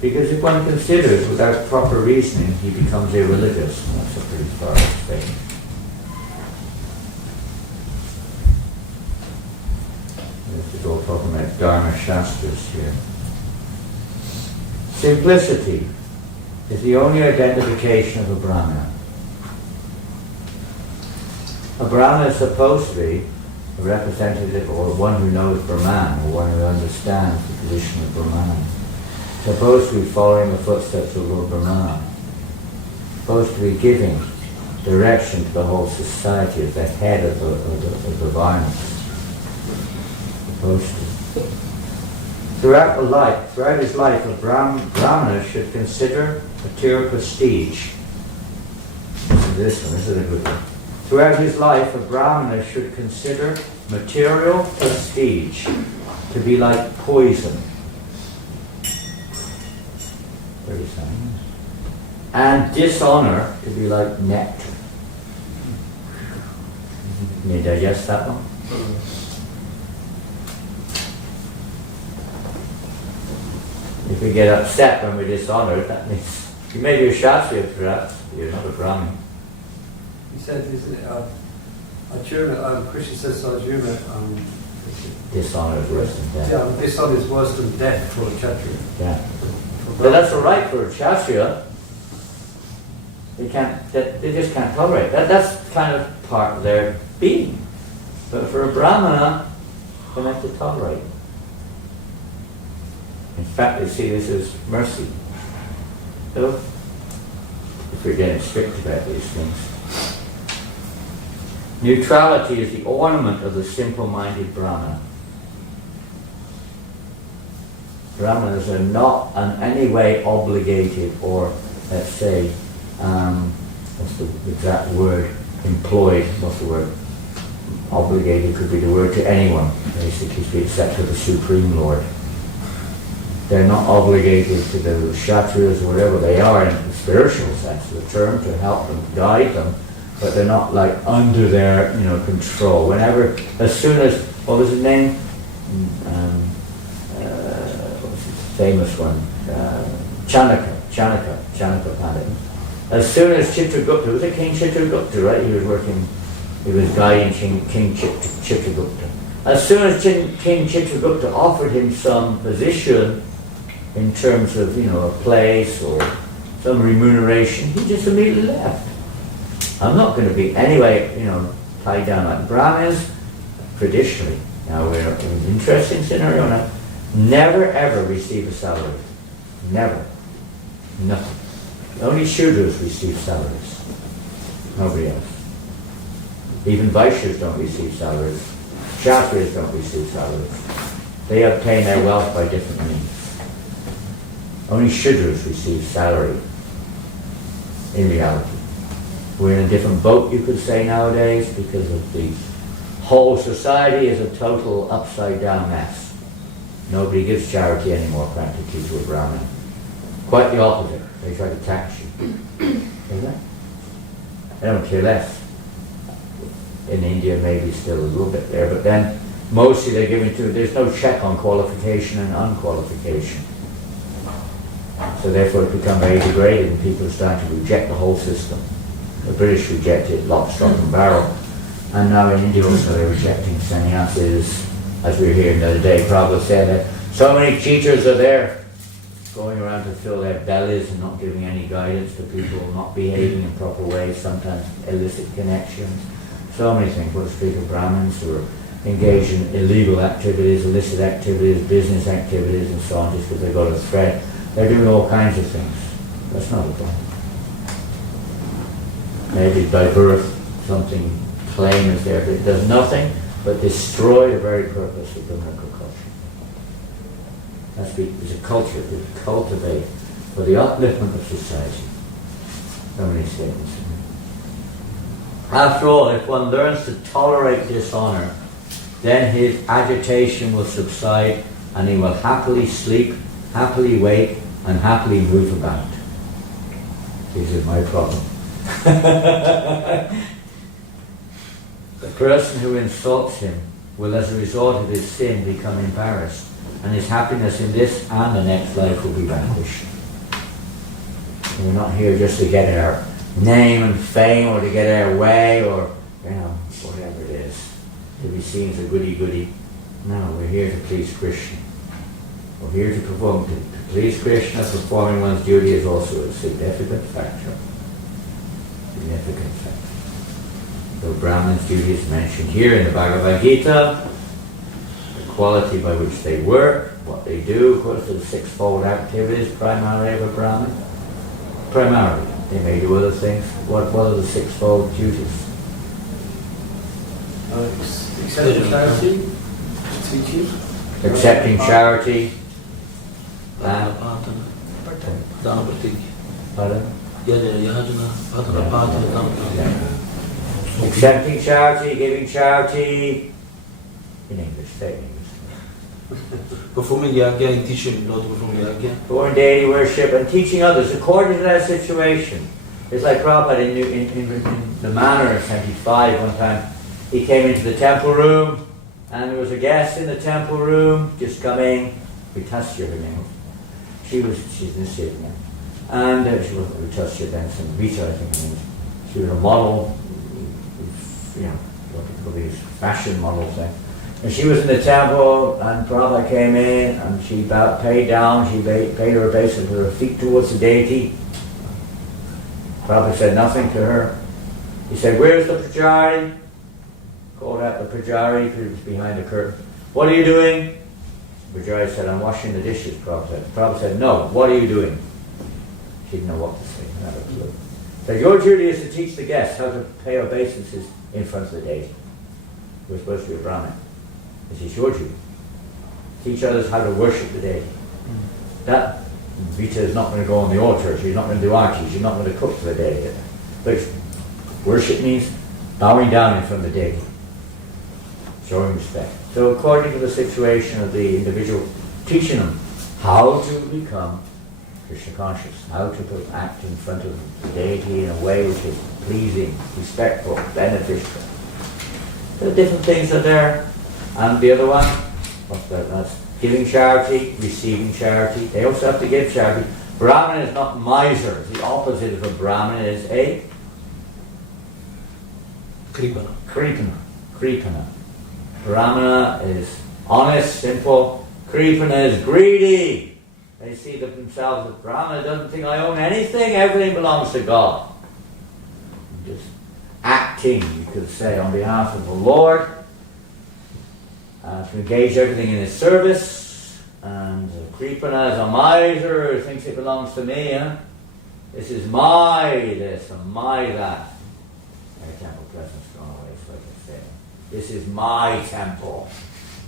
Because if one considers without proper reasoning, he becomes irreligious. That's a pretty far statement. This is all talking about Dharma Shastras here. Simplicity is the only identification of a Brahmana. A Brahmana is supposed to be a representative or one who knows Brahman, or one who understands the position of Brahman. Supposed to be following the footsteps of Lord Brahman. Supposed to be giving direction to the whole society as the head of the Varnas. Supposed to. Throughout his life, a Brahmana should consider material prestige. This is a good one. Throughout his life, a Brahmana should consider material prestige to be like poison. Very saying. And dishonor to be like nectar. Can you digest that one? If we get upset when we're dishonored, that means you may be a Kshatriya perhaps, you're not a Brahmin. He said, Arjuna, Krishna says to Arjuna, Dishonor is worse than death. yeah, dishonor is worse than death for a Kshatriya. Yeah. But that's all right for a Kshatriya. They just can't tolerate that. That's kind of part of their being. But for a Brahmana, they have to tolerate. In fact, they see this as mercy. So, if we're getting strict about these things. Neutrality is the ornament of the simple-minded Brahmana. Brahmanas are not in any way obligated or, let's say, what's the exact word employed? What's the word? Obligated could be the word to anyone, basically, except to the Supreme Lord. They're not obligated to the Kshatriyas or whatever they are in the spiritual sense of the term, to help them, guide them, but they're not like under their control. Whenever, as soon as, what was his name? What was his famous one? Chanaka Pandit. As soon as Chitragupta, was it King Chitragupta, right? He was guiding King Chitragupta. As soon as King Chitragupta offered him some position in terms of, a place or some remuneration, he just immediately left. I'm not going to be anyway, tied down like Brahmins traditionally. Now we're in an interesting scenario now. Never ever receive a salary. Never. Nothing. Only Shudras receive salaries. Nobody else. Even Vaishyas don't receive salaries. Kshatriyas don't receive salaries. They obtain their wealth by different means. Only Shudras receive salary in reality. We're in a different boat, you could say, nowadays, because of the whole society is a total upside-down mess. Nobody gives charity anymore, practically, to a Brahmin. Quite the opposite. They try to tax you. See that? They don't care less. In India, maybe still a little bit there, but then mostly they're giving to, there's no check on qualification and unqualification. So therefore it becomes very degraded and people are starting to reject the whole system. The British rejected lock, stock and barrel. And now in India also they're rejecting sannyasis. As we were hearing the other day, Prabhupada said that so many teachers are there going around to fill their bellies and not giving any guidance to people, not behaving in proper ways, sometimes illicit connections. So many things. What to speak of Brahmins who are engaged in illegal activities, illicit activities, business activities and so on, just because they've got a threat. They're doing all kinds of things. That's not a problem. Maybe by birth something claim is there, but it does nothing but destroy the very purpose of Brahminical culture. It's a culture to cultivate for the upliftment of society. So many statements. After all, if one learns to tolerate dishonor, then his agitation will subside and he will happily sleep happily wake and happily move about. This is my problem. The person who insults him will, as a result of his sin, become embarrassed, and his happiness in this and the next life will be vanquished. We're not here just to get our name and fame, or to get our way, or whatever it is, to be seen as a goody-goody. No, we're here to please Krishna. We're here to perform, to please Krishna. Performing one's duty is also a significant factor. Significant factor. The Brahman's duty is mentioned here in the Bhagavad Gita. The quality by which they work, what they do, of course, the sixfold activities, primarily of a Brahmin. Primarily. They may do other things. What are the sixfold duties? Accepting charity, teaching. Accepting charity. Pardon? Accepting charity, giving charity. In English, say in English. Performing yagya and teaching not to perform yagya. Performing daily worship and teaching others according to that situation. It's like Prabhupada in the manor of 75 one time. He came into the temple room, and there was a guest in the temple room just coming. Vitasya, her name. She's in Sydney now. And she wasn't Vitasya then, some Vita, I think her name. She was a model, what they call these fashion models there. And she was in the temple, and Prabhupada came in, and she paid down, she paid her obeisance with her feet towards the deity. Prabhupada said nothing to her. He said, "Where's the pujari?" Called out the pujari, who was behind the curtain. "What are you doing?" The pujari said, "I'm washing the dishes," Prabhupada said. Prabhupada said, "No, what are you doing?" She didn't know what to say, not a clue. So your duty is to teach the guests how to pay obeisances in front of the deity. We're supposed to be a Brahmin. This is your duty. Teach others how to worship the deity. That Vita is not going to go on the altar, she's not going to do arti, she's not going to cook for the deity. But worship means bowing down in front of the deity, showing respect. So according to the situation of the individual, teaching them how to become Krishna conscious, how to act in front of the deity in a way which is pleasing, respectful, beneficial. There are different things are there. And the other one, that's giving charity, receiving charity. They also have to give charity. Brahman is not miser. The opposite of a Brahman is a Kripana. Kripana. Brahmana is honest, simple. Kripana is greedy. They see themselves as Brahmana doesn't think I own anything. Everything belongs to God. Just acting, you could say, on behalf of the Lord. To engage everything in his service. And Kripana is a miser who thinks it belongs to me. This is my this and my that. My temple presence gone away, so I can say, this is my temple.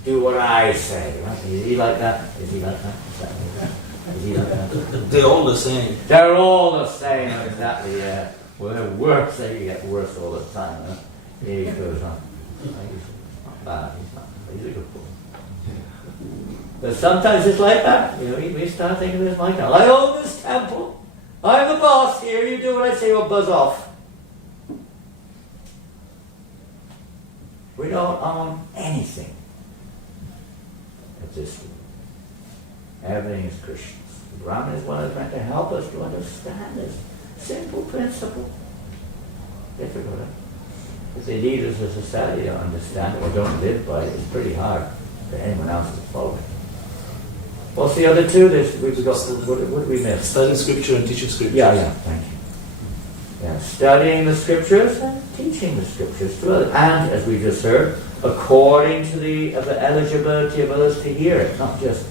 Do what I say. Right? Is he like that? Is he like that? Is he like that? They're all the same. They're all the same, exactly, yeah. Well, they're worse, they get worse all the time. Huh? Here he goes on. He's not bad, he's a good boy. But sometimes it's like that. We start thinking of this like that. I own this temple. I'm the boss here. You do what I say or buzz off. We don't own anything at this point. Everything is Krishna's. The Brahman is one who's meant to help us to understand this simple principle. Difficult, huh? If the leaders of society don't understand it or don't live by it, it's pretty hard for anyone else to follow it. What's the other two? We've got, what did we miss? Studying scripture and teaching scripture. Yeah, thank you. Yeah, studying the scriptures and teaching the scriptures to others. And, as we just heard, according to the eligibility of others to hear it, not just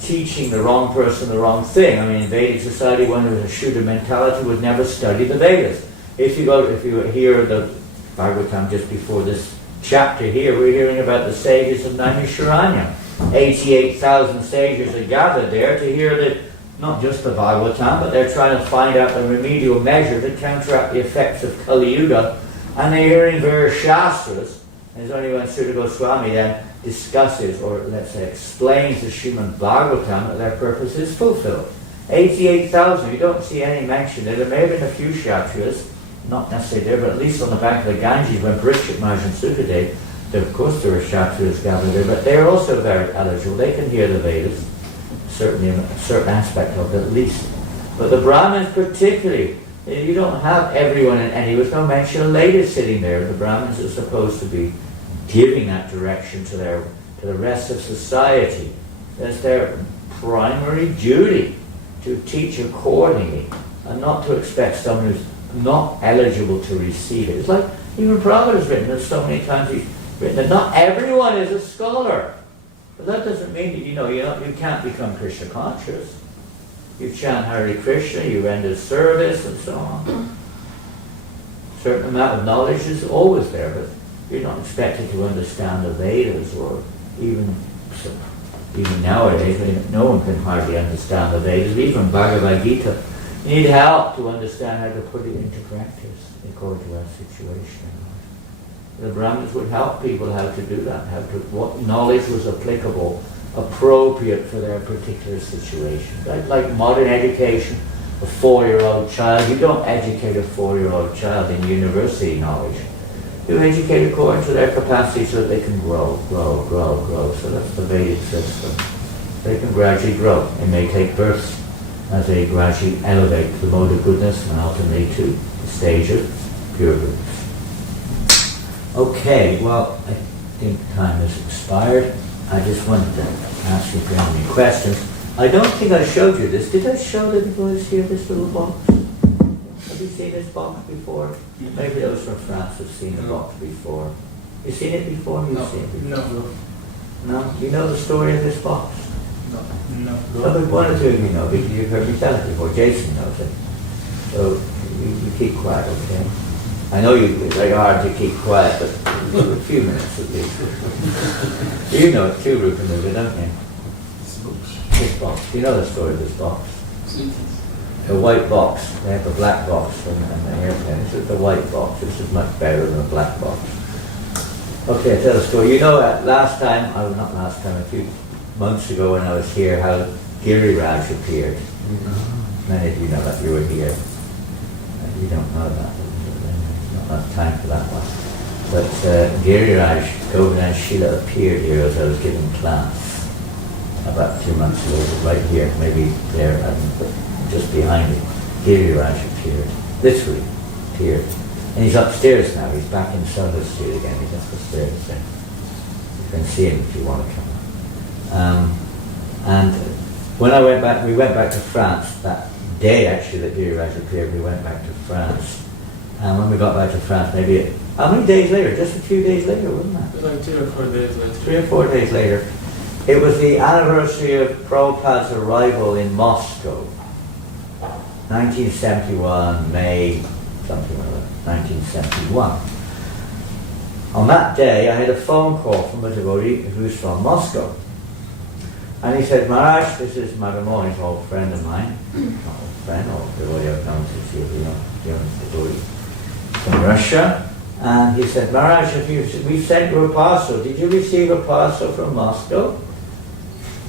teaching the wrong person the wrong thing. I mean, in Vedic society, one who has a Shuddha mentality would never study the Vedas. If you hear the Bhagavatam just before this chapter here, we're hearing about the sages of Naimisharanya. 88,000 sages are gathered there to hear not just the Bhagavatam, but they're trying to find out the remedial measure to counteract the effects of Kali Yuga. And they're hearing various Shastras And there's only one Sutta Goswami then discusses, or let's say explains the Srimad Bhagavatam that their purpose is fulfilled. 88,000, you don't see any mention there. There may have been a few Kshatriyas, not necessarily there, but at least on the bank of the Ganges when Parikshit Maharaj and Sukadeva, of course there were Kshatriyas gathered there, but they're also very eligible. They can hear the Vedas, certainly in a certain aspect of it at least. But the Brahmins particularly, you don't have everyone in any, there's no mention of ladies sitting there. The Brahmins are supposed to be giving that direction to the rest of society. That's their primary duty, to teach accordingly, and not to expect someone who's not eligible to receive it. It's like even Prabhupada has written, there's so many times he's written that not everyone is a scholar. But that doesn't mean that, you can't become Krishna conscious. You chant Hare Krishna, you render service, and so on. A certain amount of knowledge is always there, but you're not expected to understand the Vedas, or even nowadays, no one can hardly understand the Vedas, even Bhagavad Gita. You need help to understand how to put it into practice according to our situation. The Brahmins would help people how to do that, what knowledge was applicable, appropriate for their particular situation. Like modern education, a 4-year-old child, you don't educate a 4-year-old child in university knowledge. You educate according to their capacity so that they can grow. So that's the Vedic system. They can gradually grow. They may take births as they gradually elevate to the mode of goodness and ultimately to the stage of pure goodness. Okay, well, I think time has expired. I just wanted to ask you if you have any questions. I don't think I showed you this. Did I show the devotees here this little box? Have you seen this box before? Maybe those from France have seen the box before. You seen it before? You've seen it before? No? You know the story of this box? No. Well, but one or two of you know, because you've heard me tell it before. Jason knows it. So you keep quiet, okay? I know it's very hard to keep quiet, but for a few minutes at least. You know it too, Rupanuga, don't you? This box. You know the story of this box? A white box. They have the black box and the airplane. This is the white box. This is much better than the black box. Okay, I'll tell the story. You know last time, not last time, a few months ago when I was here, how Giriraj appeared. Many of you know that, you were here. You don't know that. Not enough time for that one. But Giriraj, Govardhan Shila appeared here as I was giving class about 2 months ago, right here, maybe there, just behind it. Giriraj appeared, literally appeared. And he's upstairs now, he's back in Soho Street again, he's up the stairs there. You can see him if you want to come. And when we went back to France, that day actually that Giriraj appeared, we went back to France. And when we got back to France, how many days later? Just a few days later, wasn't it? Like 3 or 4 days later. 3 or 4 days later. It was the anniversary of Prabhupada's arrival in Moscow. 1971, May, something like that, 1971. On that day, I had a phone call from a devotee who's from Moscow. And he said, Maharaj, this is Madhamohan, he's an old friend of mine. Not old friend, old devotee I've known since you were young devotee from Russia. And he said, Maharaj, we've sent you a parcel. Did you receive a parcel from Moscow?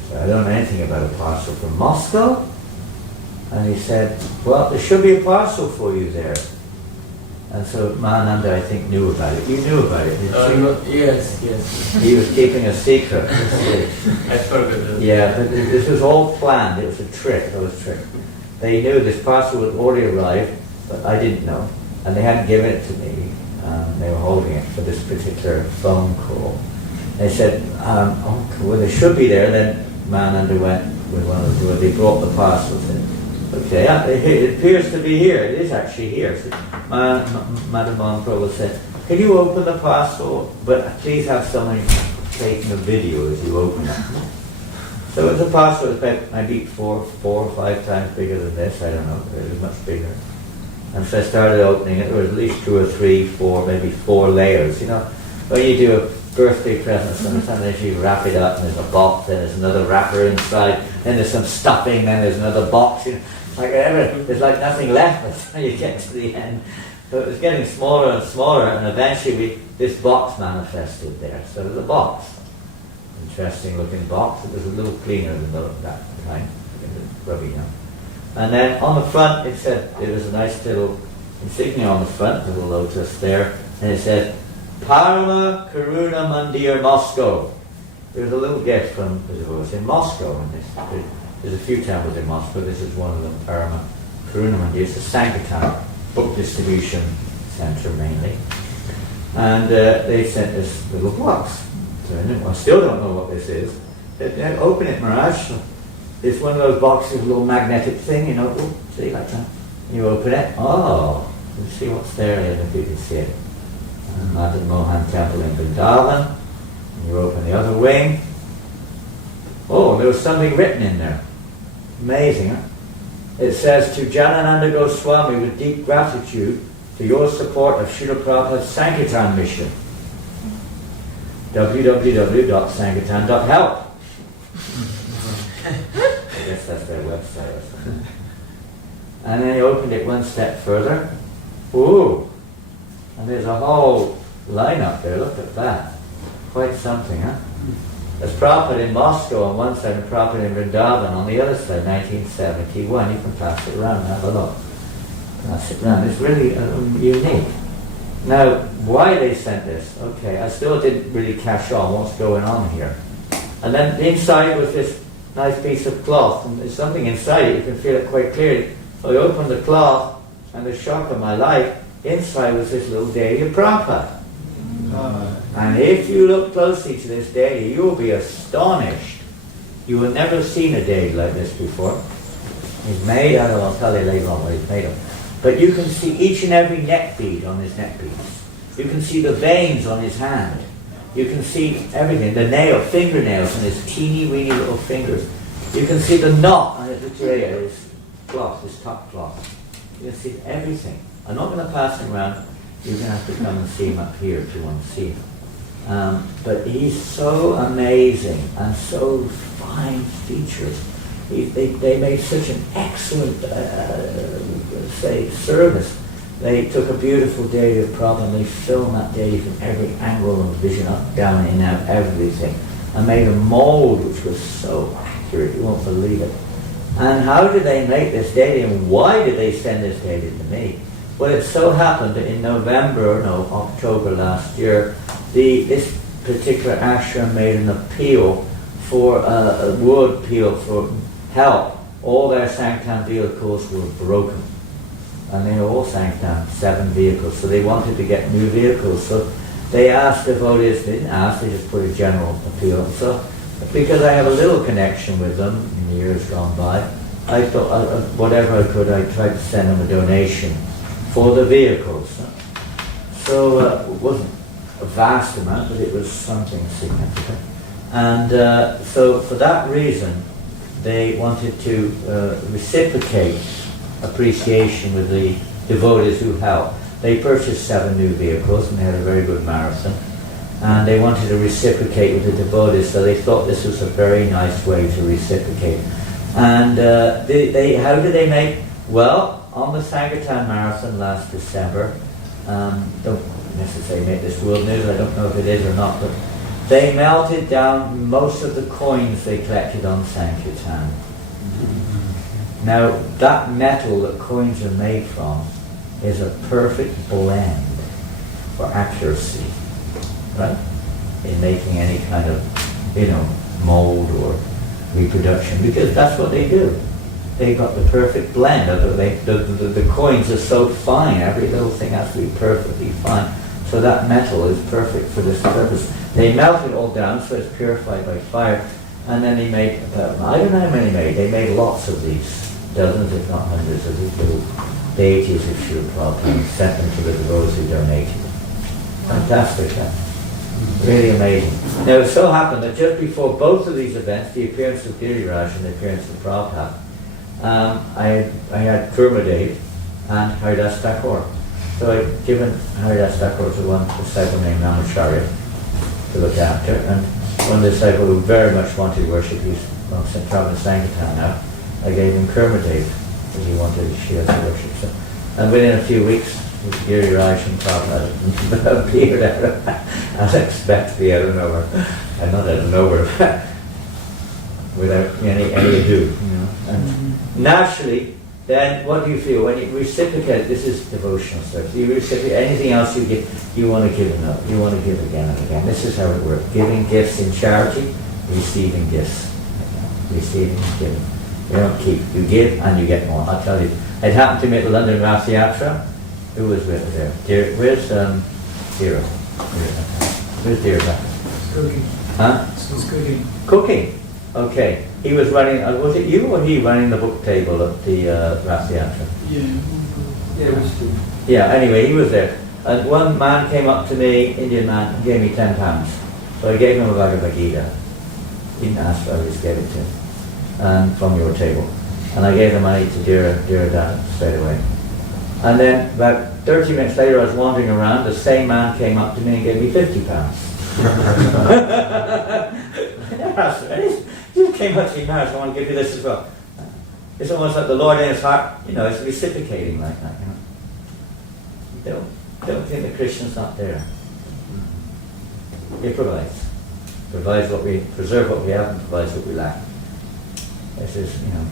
So I don't know anything about a parcel from Moscow. And he said, well, there should be a parcel for you there. And so Mahananda, I think, knew about it. You knew about it, didn't you? Yes. He was keeping a secret. I forgot it. Yeah, but this was all planned. It was a trick. It was a trick. They knew this parcel had already arrived, but I didn't know. And they hadn't given it to me. They were holding it for this particular phone call. They said, well, they should be there. Then Mahananda went with one of the, they brought the parcels in. Okay, it appears to be here. It is actually here. So, Madam Prabhu said, can you open the parcel, but please have someone taking a video as you open it. So it's a parcel that's about maybe 4 or 5 times bigger than this. I don't know. It was much bigger. And so I started opening it. There was at least 2 or 3, 4, maybe 4 layers. You know, when you do a birthday present, sometimes you wrap it up and there's a box, then there's another wrapper inside, then there's some stuffing, then there's another box. You know, there's like nothing left until you get to the end. So it was getting smaller and smaller, and eventually this box manifested there. So there's a box. Interesting looking box. It was a little cleaner than that time, rubby, you know. And then on the front it said, it was a nice little insignia on the front, little lotus there, and it said, Parama Karuna Mandir, Moscow. There was a little gift from, it was in Moscow, and there's a few temples in Moscow, this is one of them, Parama Karuna Mandir. It's a Sankirtan book distribution centre mainly. And they sent this little box. So I still don't know what this is. Open it, Mirage. It's one of those boxes with a little magnetic thing, you know, see, like that. You open it, oh, you see what's there, if you can see it. Madan Mohan Temple in Vrindavan. And you open the other wing. Oh, there was something written in there. Amazing, huh? It says, to Janananda Goswami, with deep gratitude for your support of Srila Prabhupada's Sankirtan mission. www.sankirtan.help. I guess that's their website or something. And then he opened it one step further. Ooh! And there's a whole lineup there, look at that. Quite something, huh? There's Prabhupada in Moscow on one side and Prabhupada in Vrindavan on the other side, 1971. You can pass it around and have a look. Pass it around. It's really unique. Now, why they sent this? Okay, I still didn't really catch on what's going on here. And then inside was this nice piece of cloth, and there's something inside it, you can feel it quite clearly. So I opened the cloth, and the shock of my life, inside was this little deity of Prabhupada. And if you look closely to this deity, you will be astonished. You will never have seen a deity like this before. He's made out of, I'll tell you later on what he's made of. But you can see each and every neck bead on his neck beads. You can see the veins on his hand. You can see everything, the fingernails on his teeny weeny little fingers. You can see the knot on his Victoria, his cloth, his top cloth. You can see everything. I'm not going to pass him around. You're going to have to come and see him up here if you want to see him. But he's so amazing and so fine features. They made such an excellent, service. They took a beautiful deity of Prabhupada and they filmed that deity from every angle of vision, up, down, in, out, everything. And made a mold which was so accurate, you won't believe it. And how did they make this deity and why did they send this deity to me? Well, it so happened that in October last year, this particular ashram made an appeal for a wood appeal for help. All their Sankirtan vehicles were broken. And they all Sankirtan, 7 vehicles. So they wanted to get new vehicles. So they asked devotees, they didn't ask, they just put a general appeal. So because I have a little connection with them in years gone by, I thought whatever I could, I tried to send them a donation for the vehicles. So it wasn't a vast amount, but it was something significant. And so for that reason, they wanted to reciprocate appreciation with the devotees who helped. They purchased 7 new vehicles and they had a very good marathon. And they wanted to reciprocate with the devotees, so they thought this was a very nice way to reciprocate. And how did they make? Well, on the Sankirtan Marathon last December, don't necessarily make this world news, I don't know if it is or not, but they melted down most of the coins they collected on Sankirtan. Now, that metal that coins are made from is a perfect blend for accuracy, right? In making any kind of, mold or reproduction, because that's what they do. They got the perfect blend of it. The coins are so fine, every little thing has to be perfectly fine. So that metal is perfect for this purpose. They melt it all down so it's purified by fire, and then they made about, I don't know how many they made lots of these, dozens if not hundreds of these little deities of Srila Prabhupada and sent them to the devotees who donated them. Fantastic, huh? Really amazing. Now it so happened that just before both of these events, the appearance of Giriraj and the appearance of Prabhupada, I had Kurmadev and Haridas Thakur. So I'd given Haridas Thakur to one disciple named Namacharya to look after, and one disciple who very much wanted worship, he's traveling to Sankirtan now, I gave him Kurmadev because he wanted to share the worship. So, and within a few weeks, Giri Raj and Prabhupada appeared unexpectedly out of nowhere. Not out of nowhere, without any ado, you know. And naturally, then what do you feel when you reciprocate? This is devotional stuff. You reciprocate anything else you give, you want to give enough. You want to give again and again. This is how it works: giving gifts in charity, receiving gifts, receiving and giving. You don't keep. You give and you get more. I'll tell you. It happened to me at the London Radha-Krishna. Who was with there? Where's Dira? Where's Dira? Cooking. Huh? She's cooking. Cooking. Okay. He was running. Was it you or he running the book table at the Radha-Krishna? Yeah, we should. Yeah. Anyway, he was there, and one man came up to me, Indian man, and gave me £10. So I gave him a Bhagavad Gita. He didn't ask, I just gave it to him, and from your table. And I gave the money to Dira Dan straight away. And then about 30 minutes later, I was wandering around. The same man came up to me and gave me £50. You came up to me now, so I want to give you this as well. It's almost like the Lord in his heart, you know, it's reciprocating like that, you know. Don't think the Krishna's not there. He provides. Provides what we, preserve what we have and provides what we lack. This is, you know.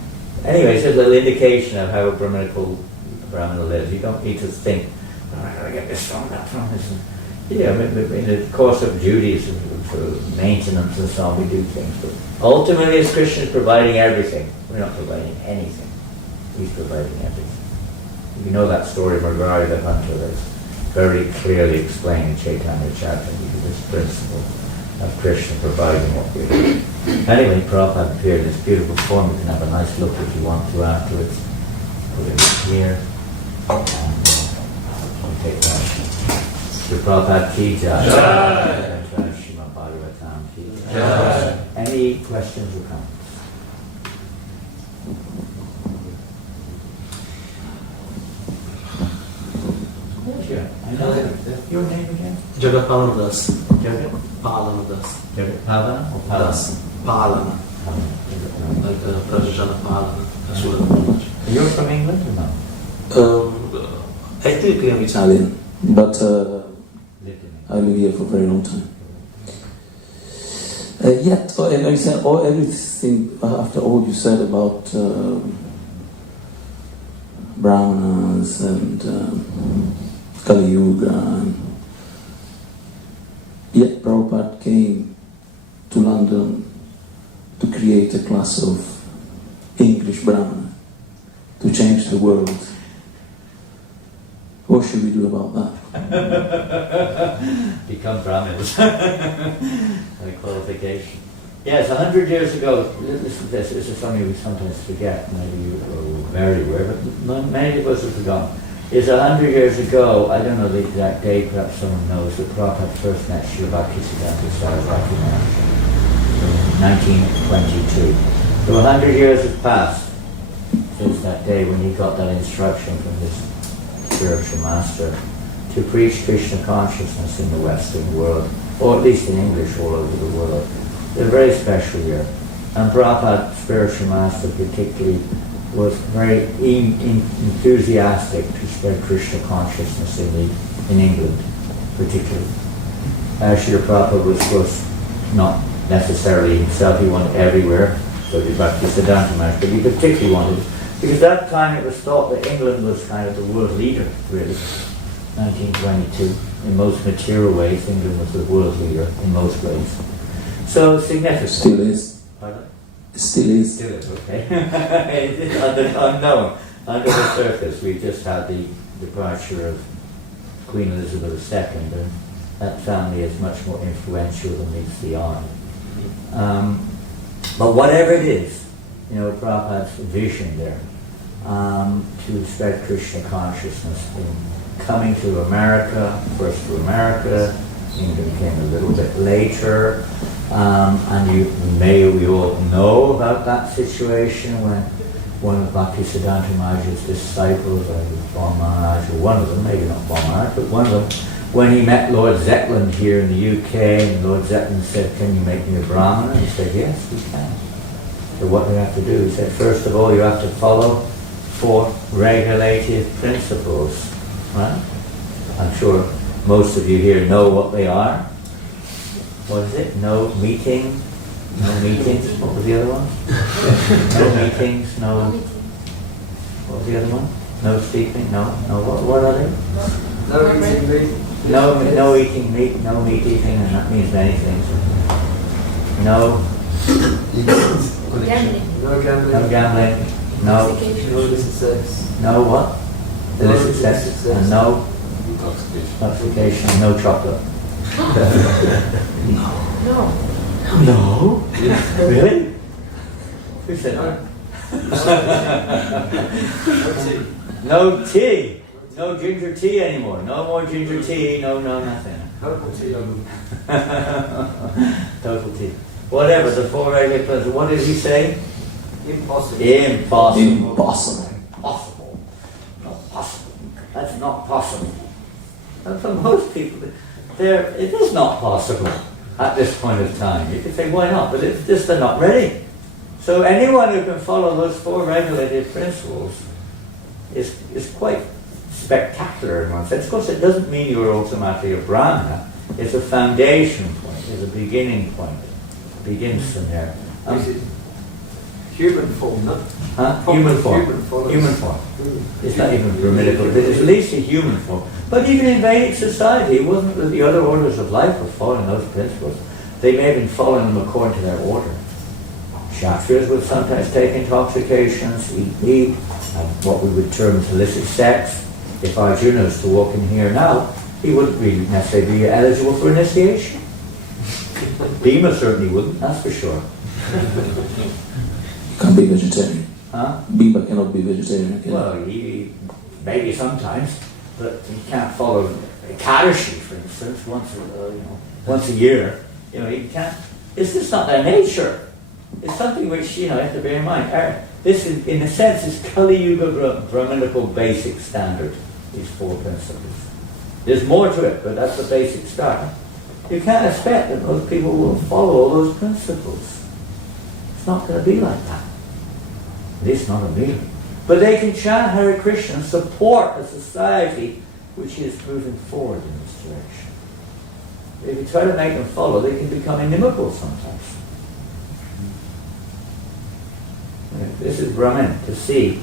Anyway, it's just a little indication of how a Brahmana lives. You don't need to think, oh, I gotta get this from that from this. Yeah, in the course of Judaism, for maintenance and so on, we do things. But ultimately, as Krishna is providing everything. We're not providing anything. He's providing everything. You know that story of Margarita Hunter that's very clearly explained in Chaitanya Charitamrita, this principle of Krishna providing what we need. Anyway, Prabhupada appeared in this beautiful form. You can have a nice look if you want to afterwards. Put it here. And we'll take that. Sri Prabhupada ki jai. Jai. Srimad Bhagavatam ki jai. Any questions or comments? Sure. I know that. Your name again? Jagapalan Das. Jagat? Palana Das. Jagat Pavana or Das. Palana. Like Prajajana Palana. That's what I'm much. You're from England or no? Ethnically I'm Italian, but Lived in I live here for a very long time. Yet, and I said, everything after all you said about Brahmanas and Kali Yuga, yet Prabhupada came to London to create a class of English Brahmana to change the world. What should we do about that? Become Brahmins. A qualification. Yes, 100 years ago, this is something we sometimes forget, maybe you are very aware, but many of us have forgotten. Is 100 years ago, I don't know the exact date, perhaps someone knows, that Prabhupada first met Srila Bhaktisiddhanta Saraswati Maharaj in 1922. So 100 years have passed since that day when he got that instruction from his spiritual master to preach Krishna consciousness in the Western world, or at least in English all over the world. It's a very special year. And Prabhupada's spiritual master particularly was very enthusiastic to spread Krishna consciousness in England, particularly. Srila Prabhupada was, of course, not necessarily himself, he wanted everywhere, so did Bhaktisiddhanta Maharaj, but he particularly wanted, because at that time it was thought that England was kind of the world leader, really. 1922, in most material ways, England was the world leader in most ways. So significant. Still is. Pardon? Still is. Still is, okay. It's unknown. Under the surface, we just had the departure of Queen Elizabeth II, and that family is much more influential than meets the eye. But whatever it is, you know, Prabhupada's vision there, to spread Krishna consciousness in coming to America, first to America, England came a little bit later, and we all know about that situation when one of Bhaktisiddhanta Maharaj's disciples, Bon Maharaj, or one of them, maybe not Bon Maharaj, but one of them, when he met Lord Zetland here in the UK, and Lord Zetland said, "Can you make me a Brahmana?" He said, "Yes, we can." So what do you have to do? He said, "First of all, you have to follow 4 regulative principles." Right? I'm sure most of you here know what they are. What is it? No meeting, no meetings. What was the other one? No meetings, no. What was the other one? No sleeping, no. What are they? No eating meat. No eating meat, no meat eating, and that means many things. No Gambling. No gambling. No gambling, no No illicit sex. no what? Illicit sex, illicit sex. and no intoxication, no chocolate. No. No? Really? Who said that? No tea. No ginger tea anymore. No more ginger tea. No nothing. Herbal tea. Total tea. Whatever, the four regular cleanses. What did he say? Impossible. Impossible. Impossible. Possible. Not possible. That's not possible. And for most people, it is not possible at this point of time. You could say, why not? But it's just they're not ready. So anyone who can follow those four regulated principles is quite spectacular in one sense. Of course, it doesn't mean you're automatically a Brahmana. It's a foundation point. It's a beginning point. It begins from there. Is it human form, no? Huh? Human form. Human Human form. It's not even Brahminical, but it's at least a human form. But even in Vedic society, it wasn't that the other orders of life were following those principles. They may have been following them according to their order. Kshatriyas would sometimes take intoxications, eat meat, have what we would term as illicit sex. If Arjuna was to walk in here now, he wouldn't really necessarily be eligible for initiation. Bhima certainly wouldn't, that's for sure. Can't be vegetarian. Huh? Bhima cannot be vegetarian. Can he? Well, he maybe sometimes, but he can't follow Ekadashi, for instance, once a year. He can't. It's just not their nature. It's something which you have to bear in mind. This, is, in a sense, is Kali Yuga Brahminical basic standard. These four principles. There's more to it, but that's the basic start. You can't expect that most people will follow all those principles. It's not going to be like that. At least not immediately. But they can chant Hare Krishna and support a society which is moving forward in this direction. If you try to make them follow, they can become inimical sometimes. This is Brahman, to see,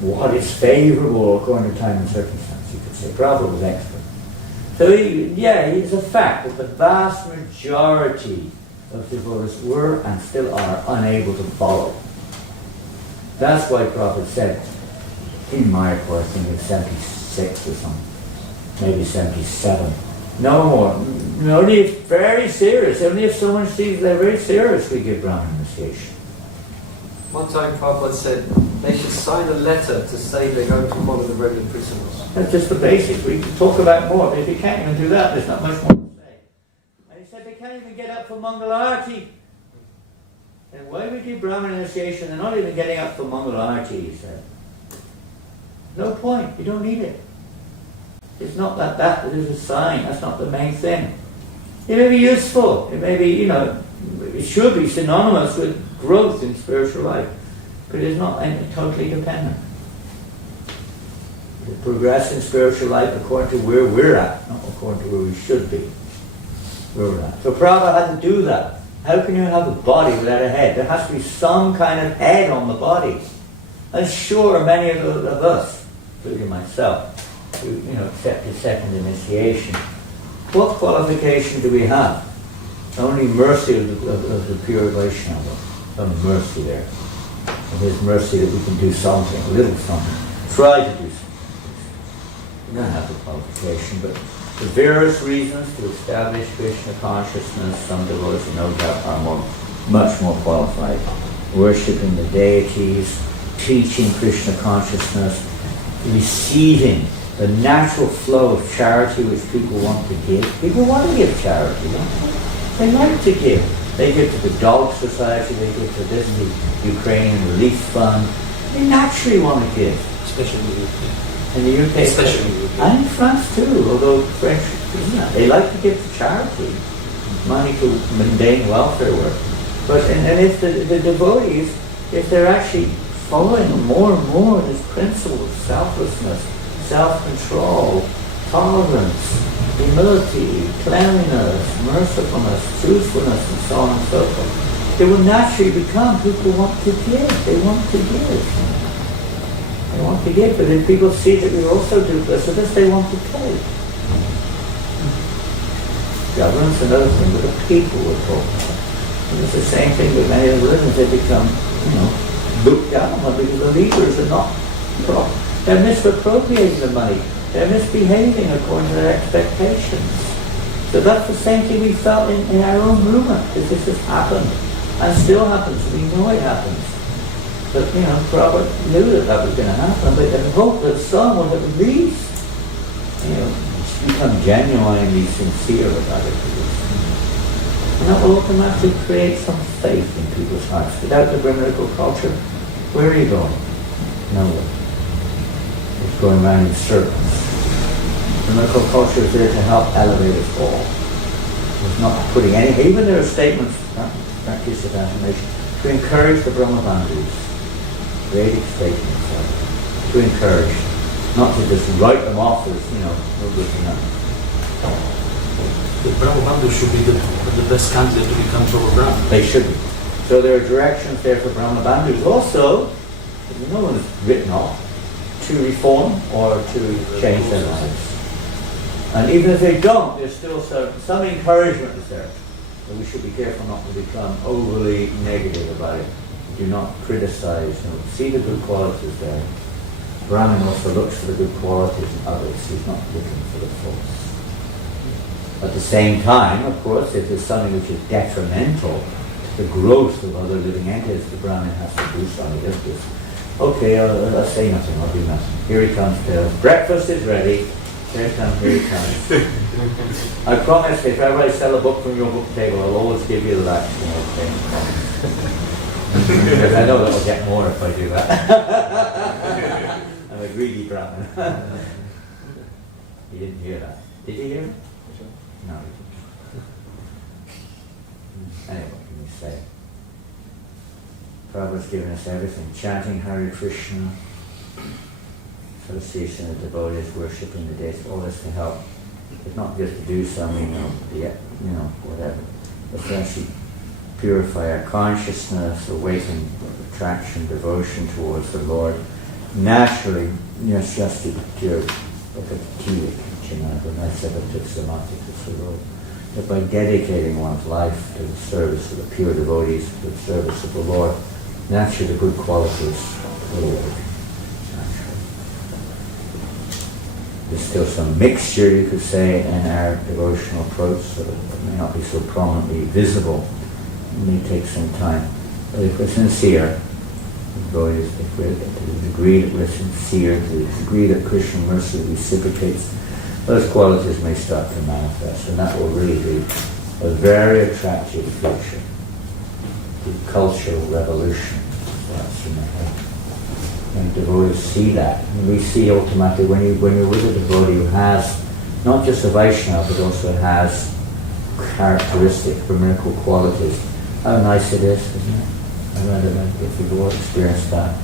what is favorable according to time and circumstance. You could say Prabhupada was expert. So it's a fact that the vast majority of devotees were and still are unable to follow. That's why Prabhupada said, in Mayapur, I think it's 76 or something, maybe 77. No more. Only if very serious. Only if someone sees they're very serious, we give Brahman initiation. One time Prabhupada said they should sign a letter to say they're going to follow the regular principles. That's just the basics. We can talk about more, but if you can't even do that, there's not much more to say. And he said they can't even get up for Mangalarti. And why we do Brahman initiation? They're not even getting up for Mangalarti, he said. No point. You don't need it. It's not that is a sign. That's not the main thing. It may be useful. It may be, it should be synonymous with growth in spiritual life. But it's not totally dependent. We progress in spiritual life according to where we're at, not according to where we should be. Where we're at. So Prabhupada had to do that. How can you have a body without a head? There has to be some kind of head on the body. I'm sure many of us, including myself, who accepted second initiation, what qualification do we have? Only mercy of the pure Vaishnava. Only mercy there. And His mercy that we can do something, a little something. Try to do something. We don't have the qualification, but for various reasons to establish Krishna consciousness, some devotees, no doubt, are much more qualified. Worshipping the deities, teaching Krishna consciousness, receiving the natural flow of charity which people want to give. People want to give charity, don't they? They like to give. They give to the Dog Society, they give to this, the Ukrainian Relief Fund. They naturally want to give. Especially in the UK. In the UK. Especially in the UK. And in France too, although French, they like to give to charity, money to mundane welfare work. But and if the devotees, if they're actually following more and more this principle of selflessness, self-control, tolerance, humility, cleanliness, mercifulness, truthfulness, and so on and so forth. They will naturally become people who want to give. They want to give. They want to give, but if people see that we're also duplicitous, they want to pay. Governance, another thing, but the people we're talking about. And it's the same thing with many of the religions. They become, looked down on because the leaders are not proper. They're misappropriating the money. They're misbehaving according to their expectations. So that's the same thing we felt in our own movement, because this has happened, and still happens. We know it happens. But, Prabhupada knew that was going to happen, but I hope that some will at least, become genuinely sincere about it. And that will automatically create some faith in people's hearts. Without the Brahminical culture, where are you going? Nowhere. It's going around in circles. Brahminical culture is there to help elevate us all. It's not putting any, even there are statements, practice of affirmation, to encourage the Brahmabandhus. Vedic statements, to encourage, not to just write them off as, no good enough. The Brahmabandhus should be the best candidate to become Tribal Brahmin. They should be. So there are directions there for Brahmabandhus. Also, no one is written off to reform or to change their lives. And even if they don't, there's still some encouragement is there. So we should be careful not to become overly negative about it. Do not criticize, see the good qualities there. Brahmin also looks for the good qualities in others. He's not looking for the faults. At the same time, of course, if there's something which is detrimental to the growth of other living entities, the Brahmin has to do something. Just this. Okay, I'll say nothing, I'll do nothing. Here he comes, Bill. Breakfast is ready. Here he comes. I promise if ever I sell a book from your book table, I'll always give you that. Because I know that I'll get more if I do that. I'm a greedy Brahmin. You didn't hear that. Did you hear it? No, you didn't. Anyway, what can you say? Prabhupada's given us everything. Chanting Hare-Krishna, association of devotees, worshipping the deities, all this to help. It's not just to do something, whatever. But to actually purify our consciousness, awaken attraction, devotion towards the Lord. Naturally, just to like a tea, that by dedicating one's life to the service of the pure devotees, to the service of the Lord, naturally the good qualities will work. There's still some mixture, you could say, in our devotional approach, so that it may not be so prominently visible. It may take some time. But if we're sincere, if we're to the degree that we're sincere, to the degree that Krishna mercy reciprocates, those qualities may start to manifest, and that will really be a very attractive future. The cultural revolution starts in the head. And devotees see that. And we see ultimately when you're with a devotee who has not just a Vaishnava but also has characteristic Brahminical qualities, how nice it is, isn't it? I don't know if you've all experienced that.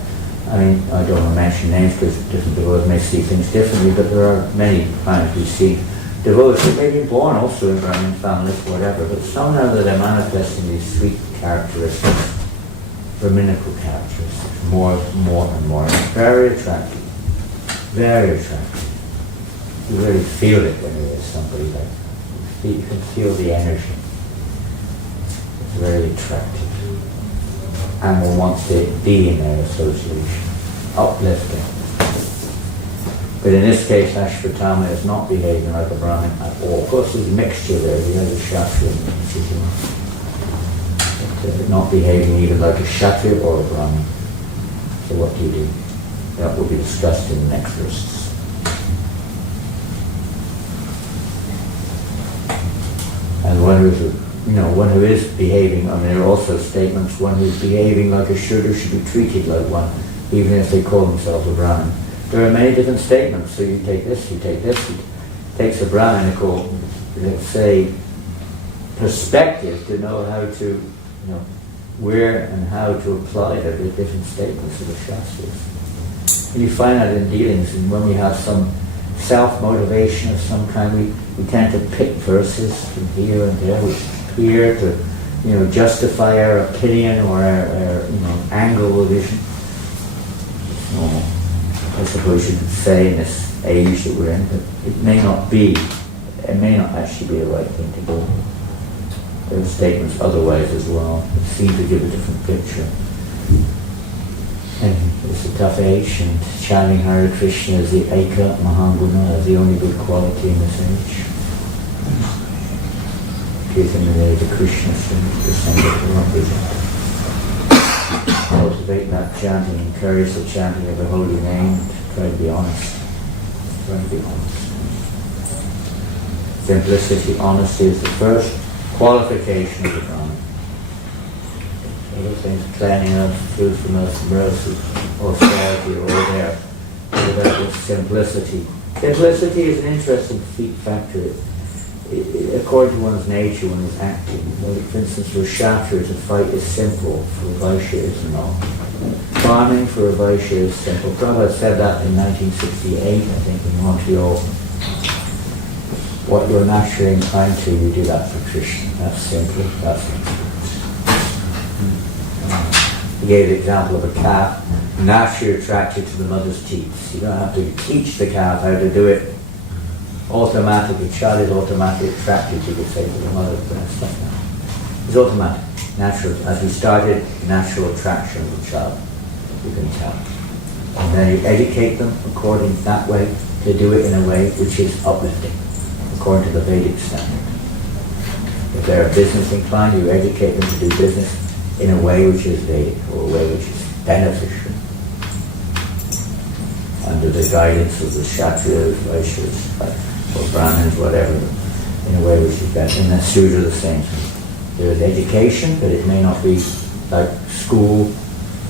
I mean, I don't want to mention names because different devotees may see things differently, but there are many times we see devotees who may be born also in Brahmin families, whatever, but somehow they're manifesting these sweet characteristics, Brahminical characteristics, more and more. It's very attractive. Very attractive. You really feel it when you're with somebody like that. You can feel the energy. It's very attractive. And one wants to be in their association. Uplifting. But in this case, Ashvatthama is not behaving like a Brahmin at all. Of course, there's a mixture there. You have a Kshatriya but not behaving even like a Kshatriya or a Brahmin. So what do? That will be discussed in the next verses. And one who is behaving, there are also statements, one who's behaving like a Shudra should be treated like one, even if they call themselves a Brahmin. There are many different statements, so you take this, you take this. It takes a Brahminical, let's say, perspective to know how to, where and how to apply the different statements of the Shastras. And you find that in dealings, and when we have some self-motivation of some kind. We tend to pick verses from here and there. We appear to, justify our opinion or our angle of vision. I suppose you could say in this age that we're in, but it may not actually be the right thing to do. There are statements otherwise as well that seem to give a different picture. And it's a tough age, and chanting Hare-Krishna is the Eka Mahanguna, is the only good quality in this age. Kirtan the Krishna cultivate that chanting, encourage the chanting of the holy name, try to be honest. Simplicity, honesty is the first qualification of the Brahman. Other things, cleanliness, truthfulness, mercy, austerity are all there. What about this simplicity? Simplicity is an interesting factor. According to one's nature, one is acting. For instance, for Kshatriyas, a fight is simple. For Vaishyas, no. Farming for a Vaishya is simple. Prabhupada said that in 1968, I think, in Montreal. What you're naturally inclined to, you do that for Krishna. That's simple. That's simple. He gave the example of a calf naturally attracted to the mother's teats. You don't have to teach the calf how to do it. Automatically, the child is automatically attracted, you could say, to the mother's breast. It's automatic, natural. As we started, natural attraction of the child, you can tell. And then you educate them according that way, to do it in a way which is uplifting, according to the Vedic standard. If they're business inclined, you educate them to do business in a way which is Vedic, or a way which is beneficial, under the guidance of the Kshatriyas, Vaishyas, or Brahmins, whatever, in a way which is better. And the Sudra the same thing. There is education, but it may not be like school.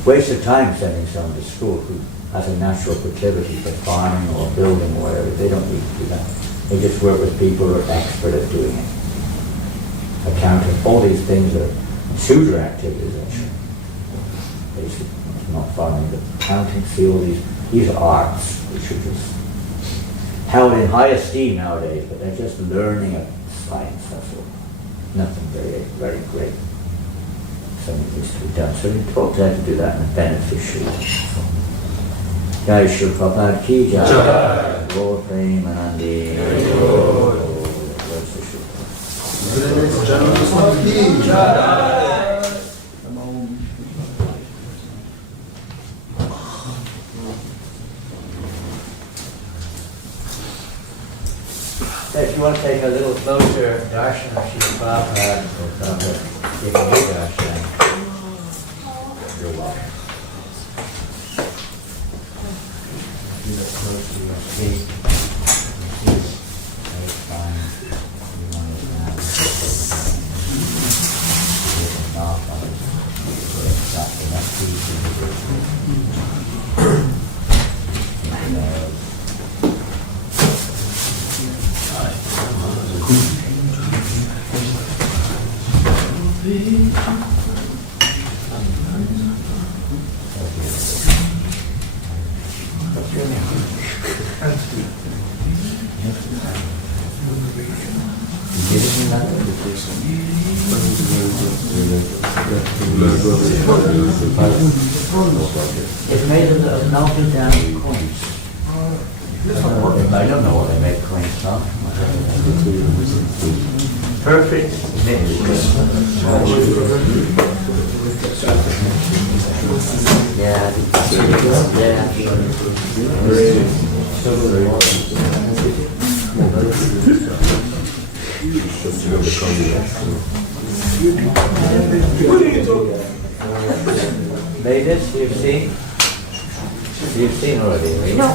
Waste of time sending someone to school who has a natural proclivity for farming or building or whatever. They don't need to do that. They just work with people who are expert at doing it. Accounting, all these things are Sudra activities, actually. Basically, it's not farming, but accounting, all these are arts, which are just held in high esteem nowadays, but they're just learning of science, that's all. Nothing very, very great. Something needs to be done. So we taught them to do that in a beneficial way. Jai Shri Prabhupada ki jai. Lord Premanandi. If you want to take a little closer darshan of Shri Prabhupada, you can do darshan. You're welcome. You look close to your feet. Very fine. You want to have knock on it. Exactly. That's easy to do. It's made of melted down coins. I don't know what they make coins from. Perfect mix. Yeah. Made this, you've seen? You've seen already, right? No.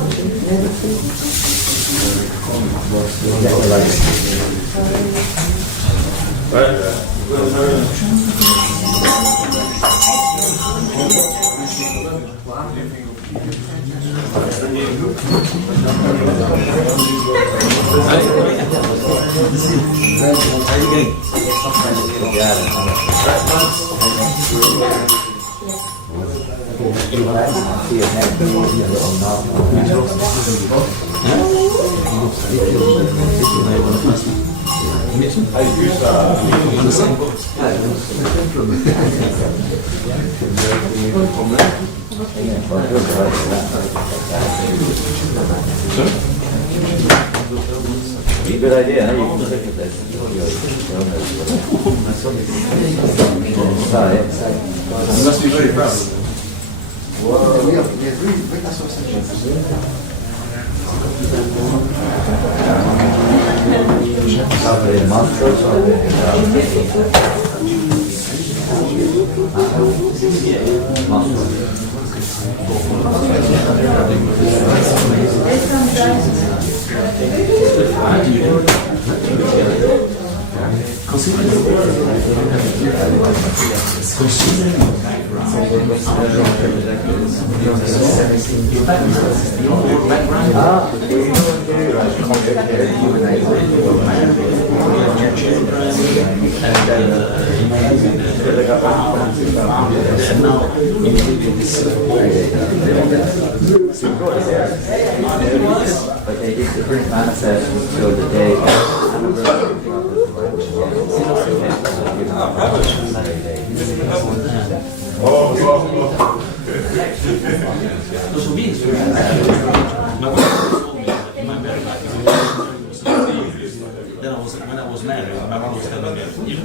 On the same boat. Be a good idea, huh? You can stick with this. You must be very proud. But they did different manifest till the day Those who means then when I was married, my mom was telling me, you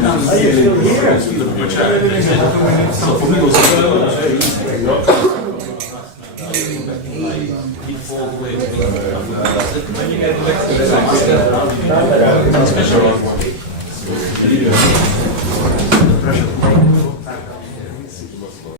come so for me it was very easy. He fall away. Especially the pressure.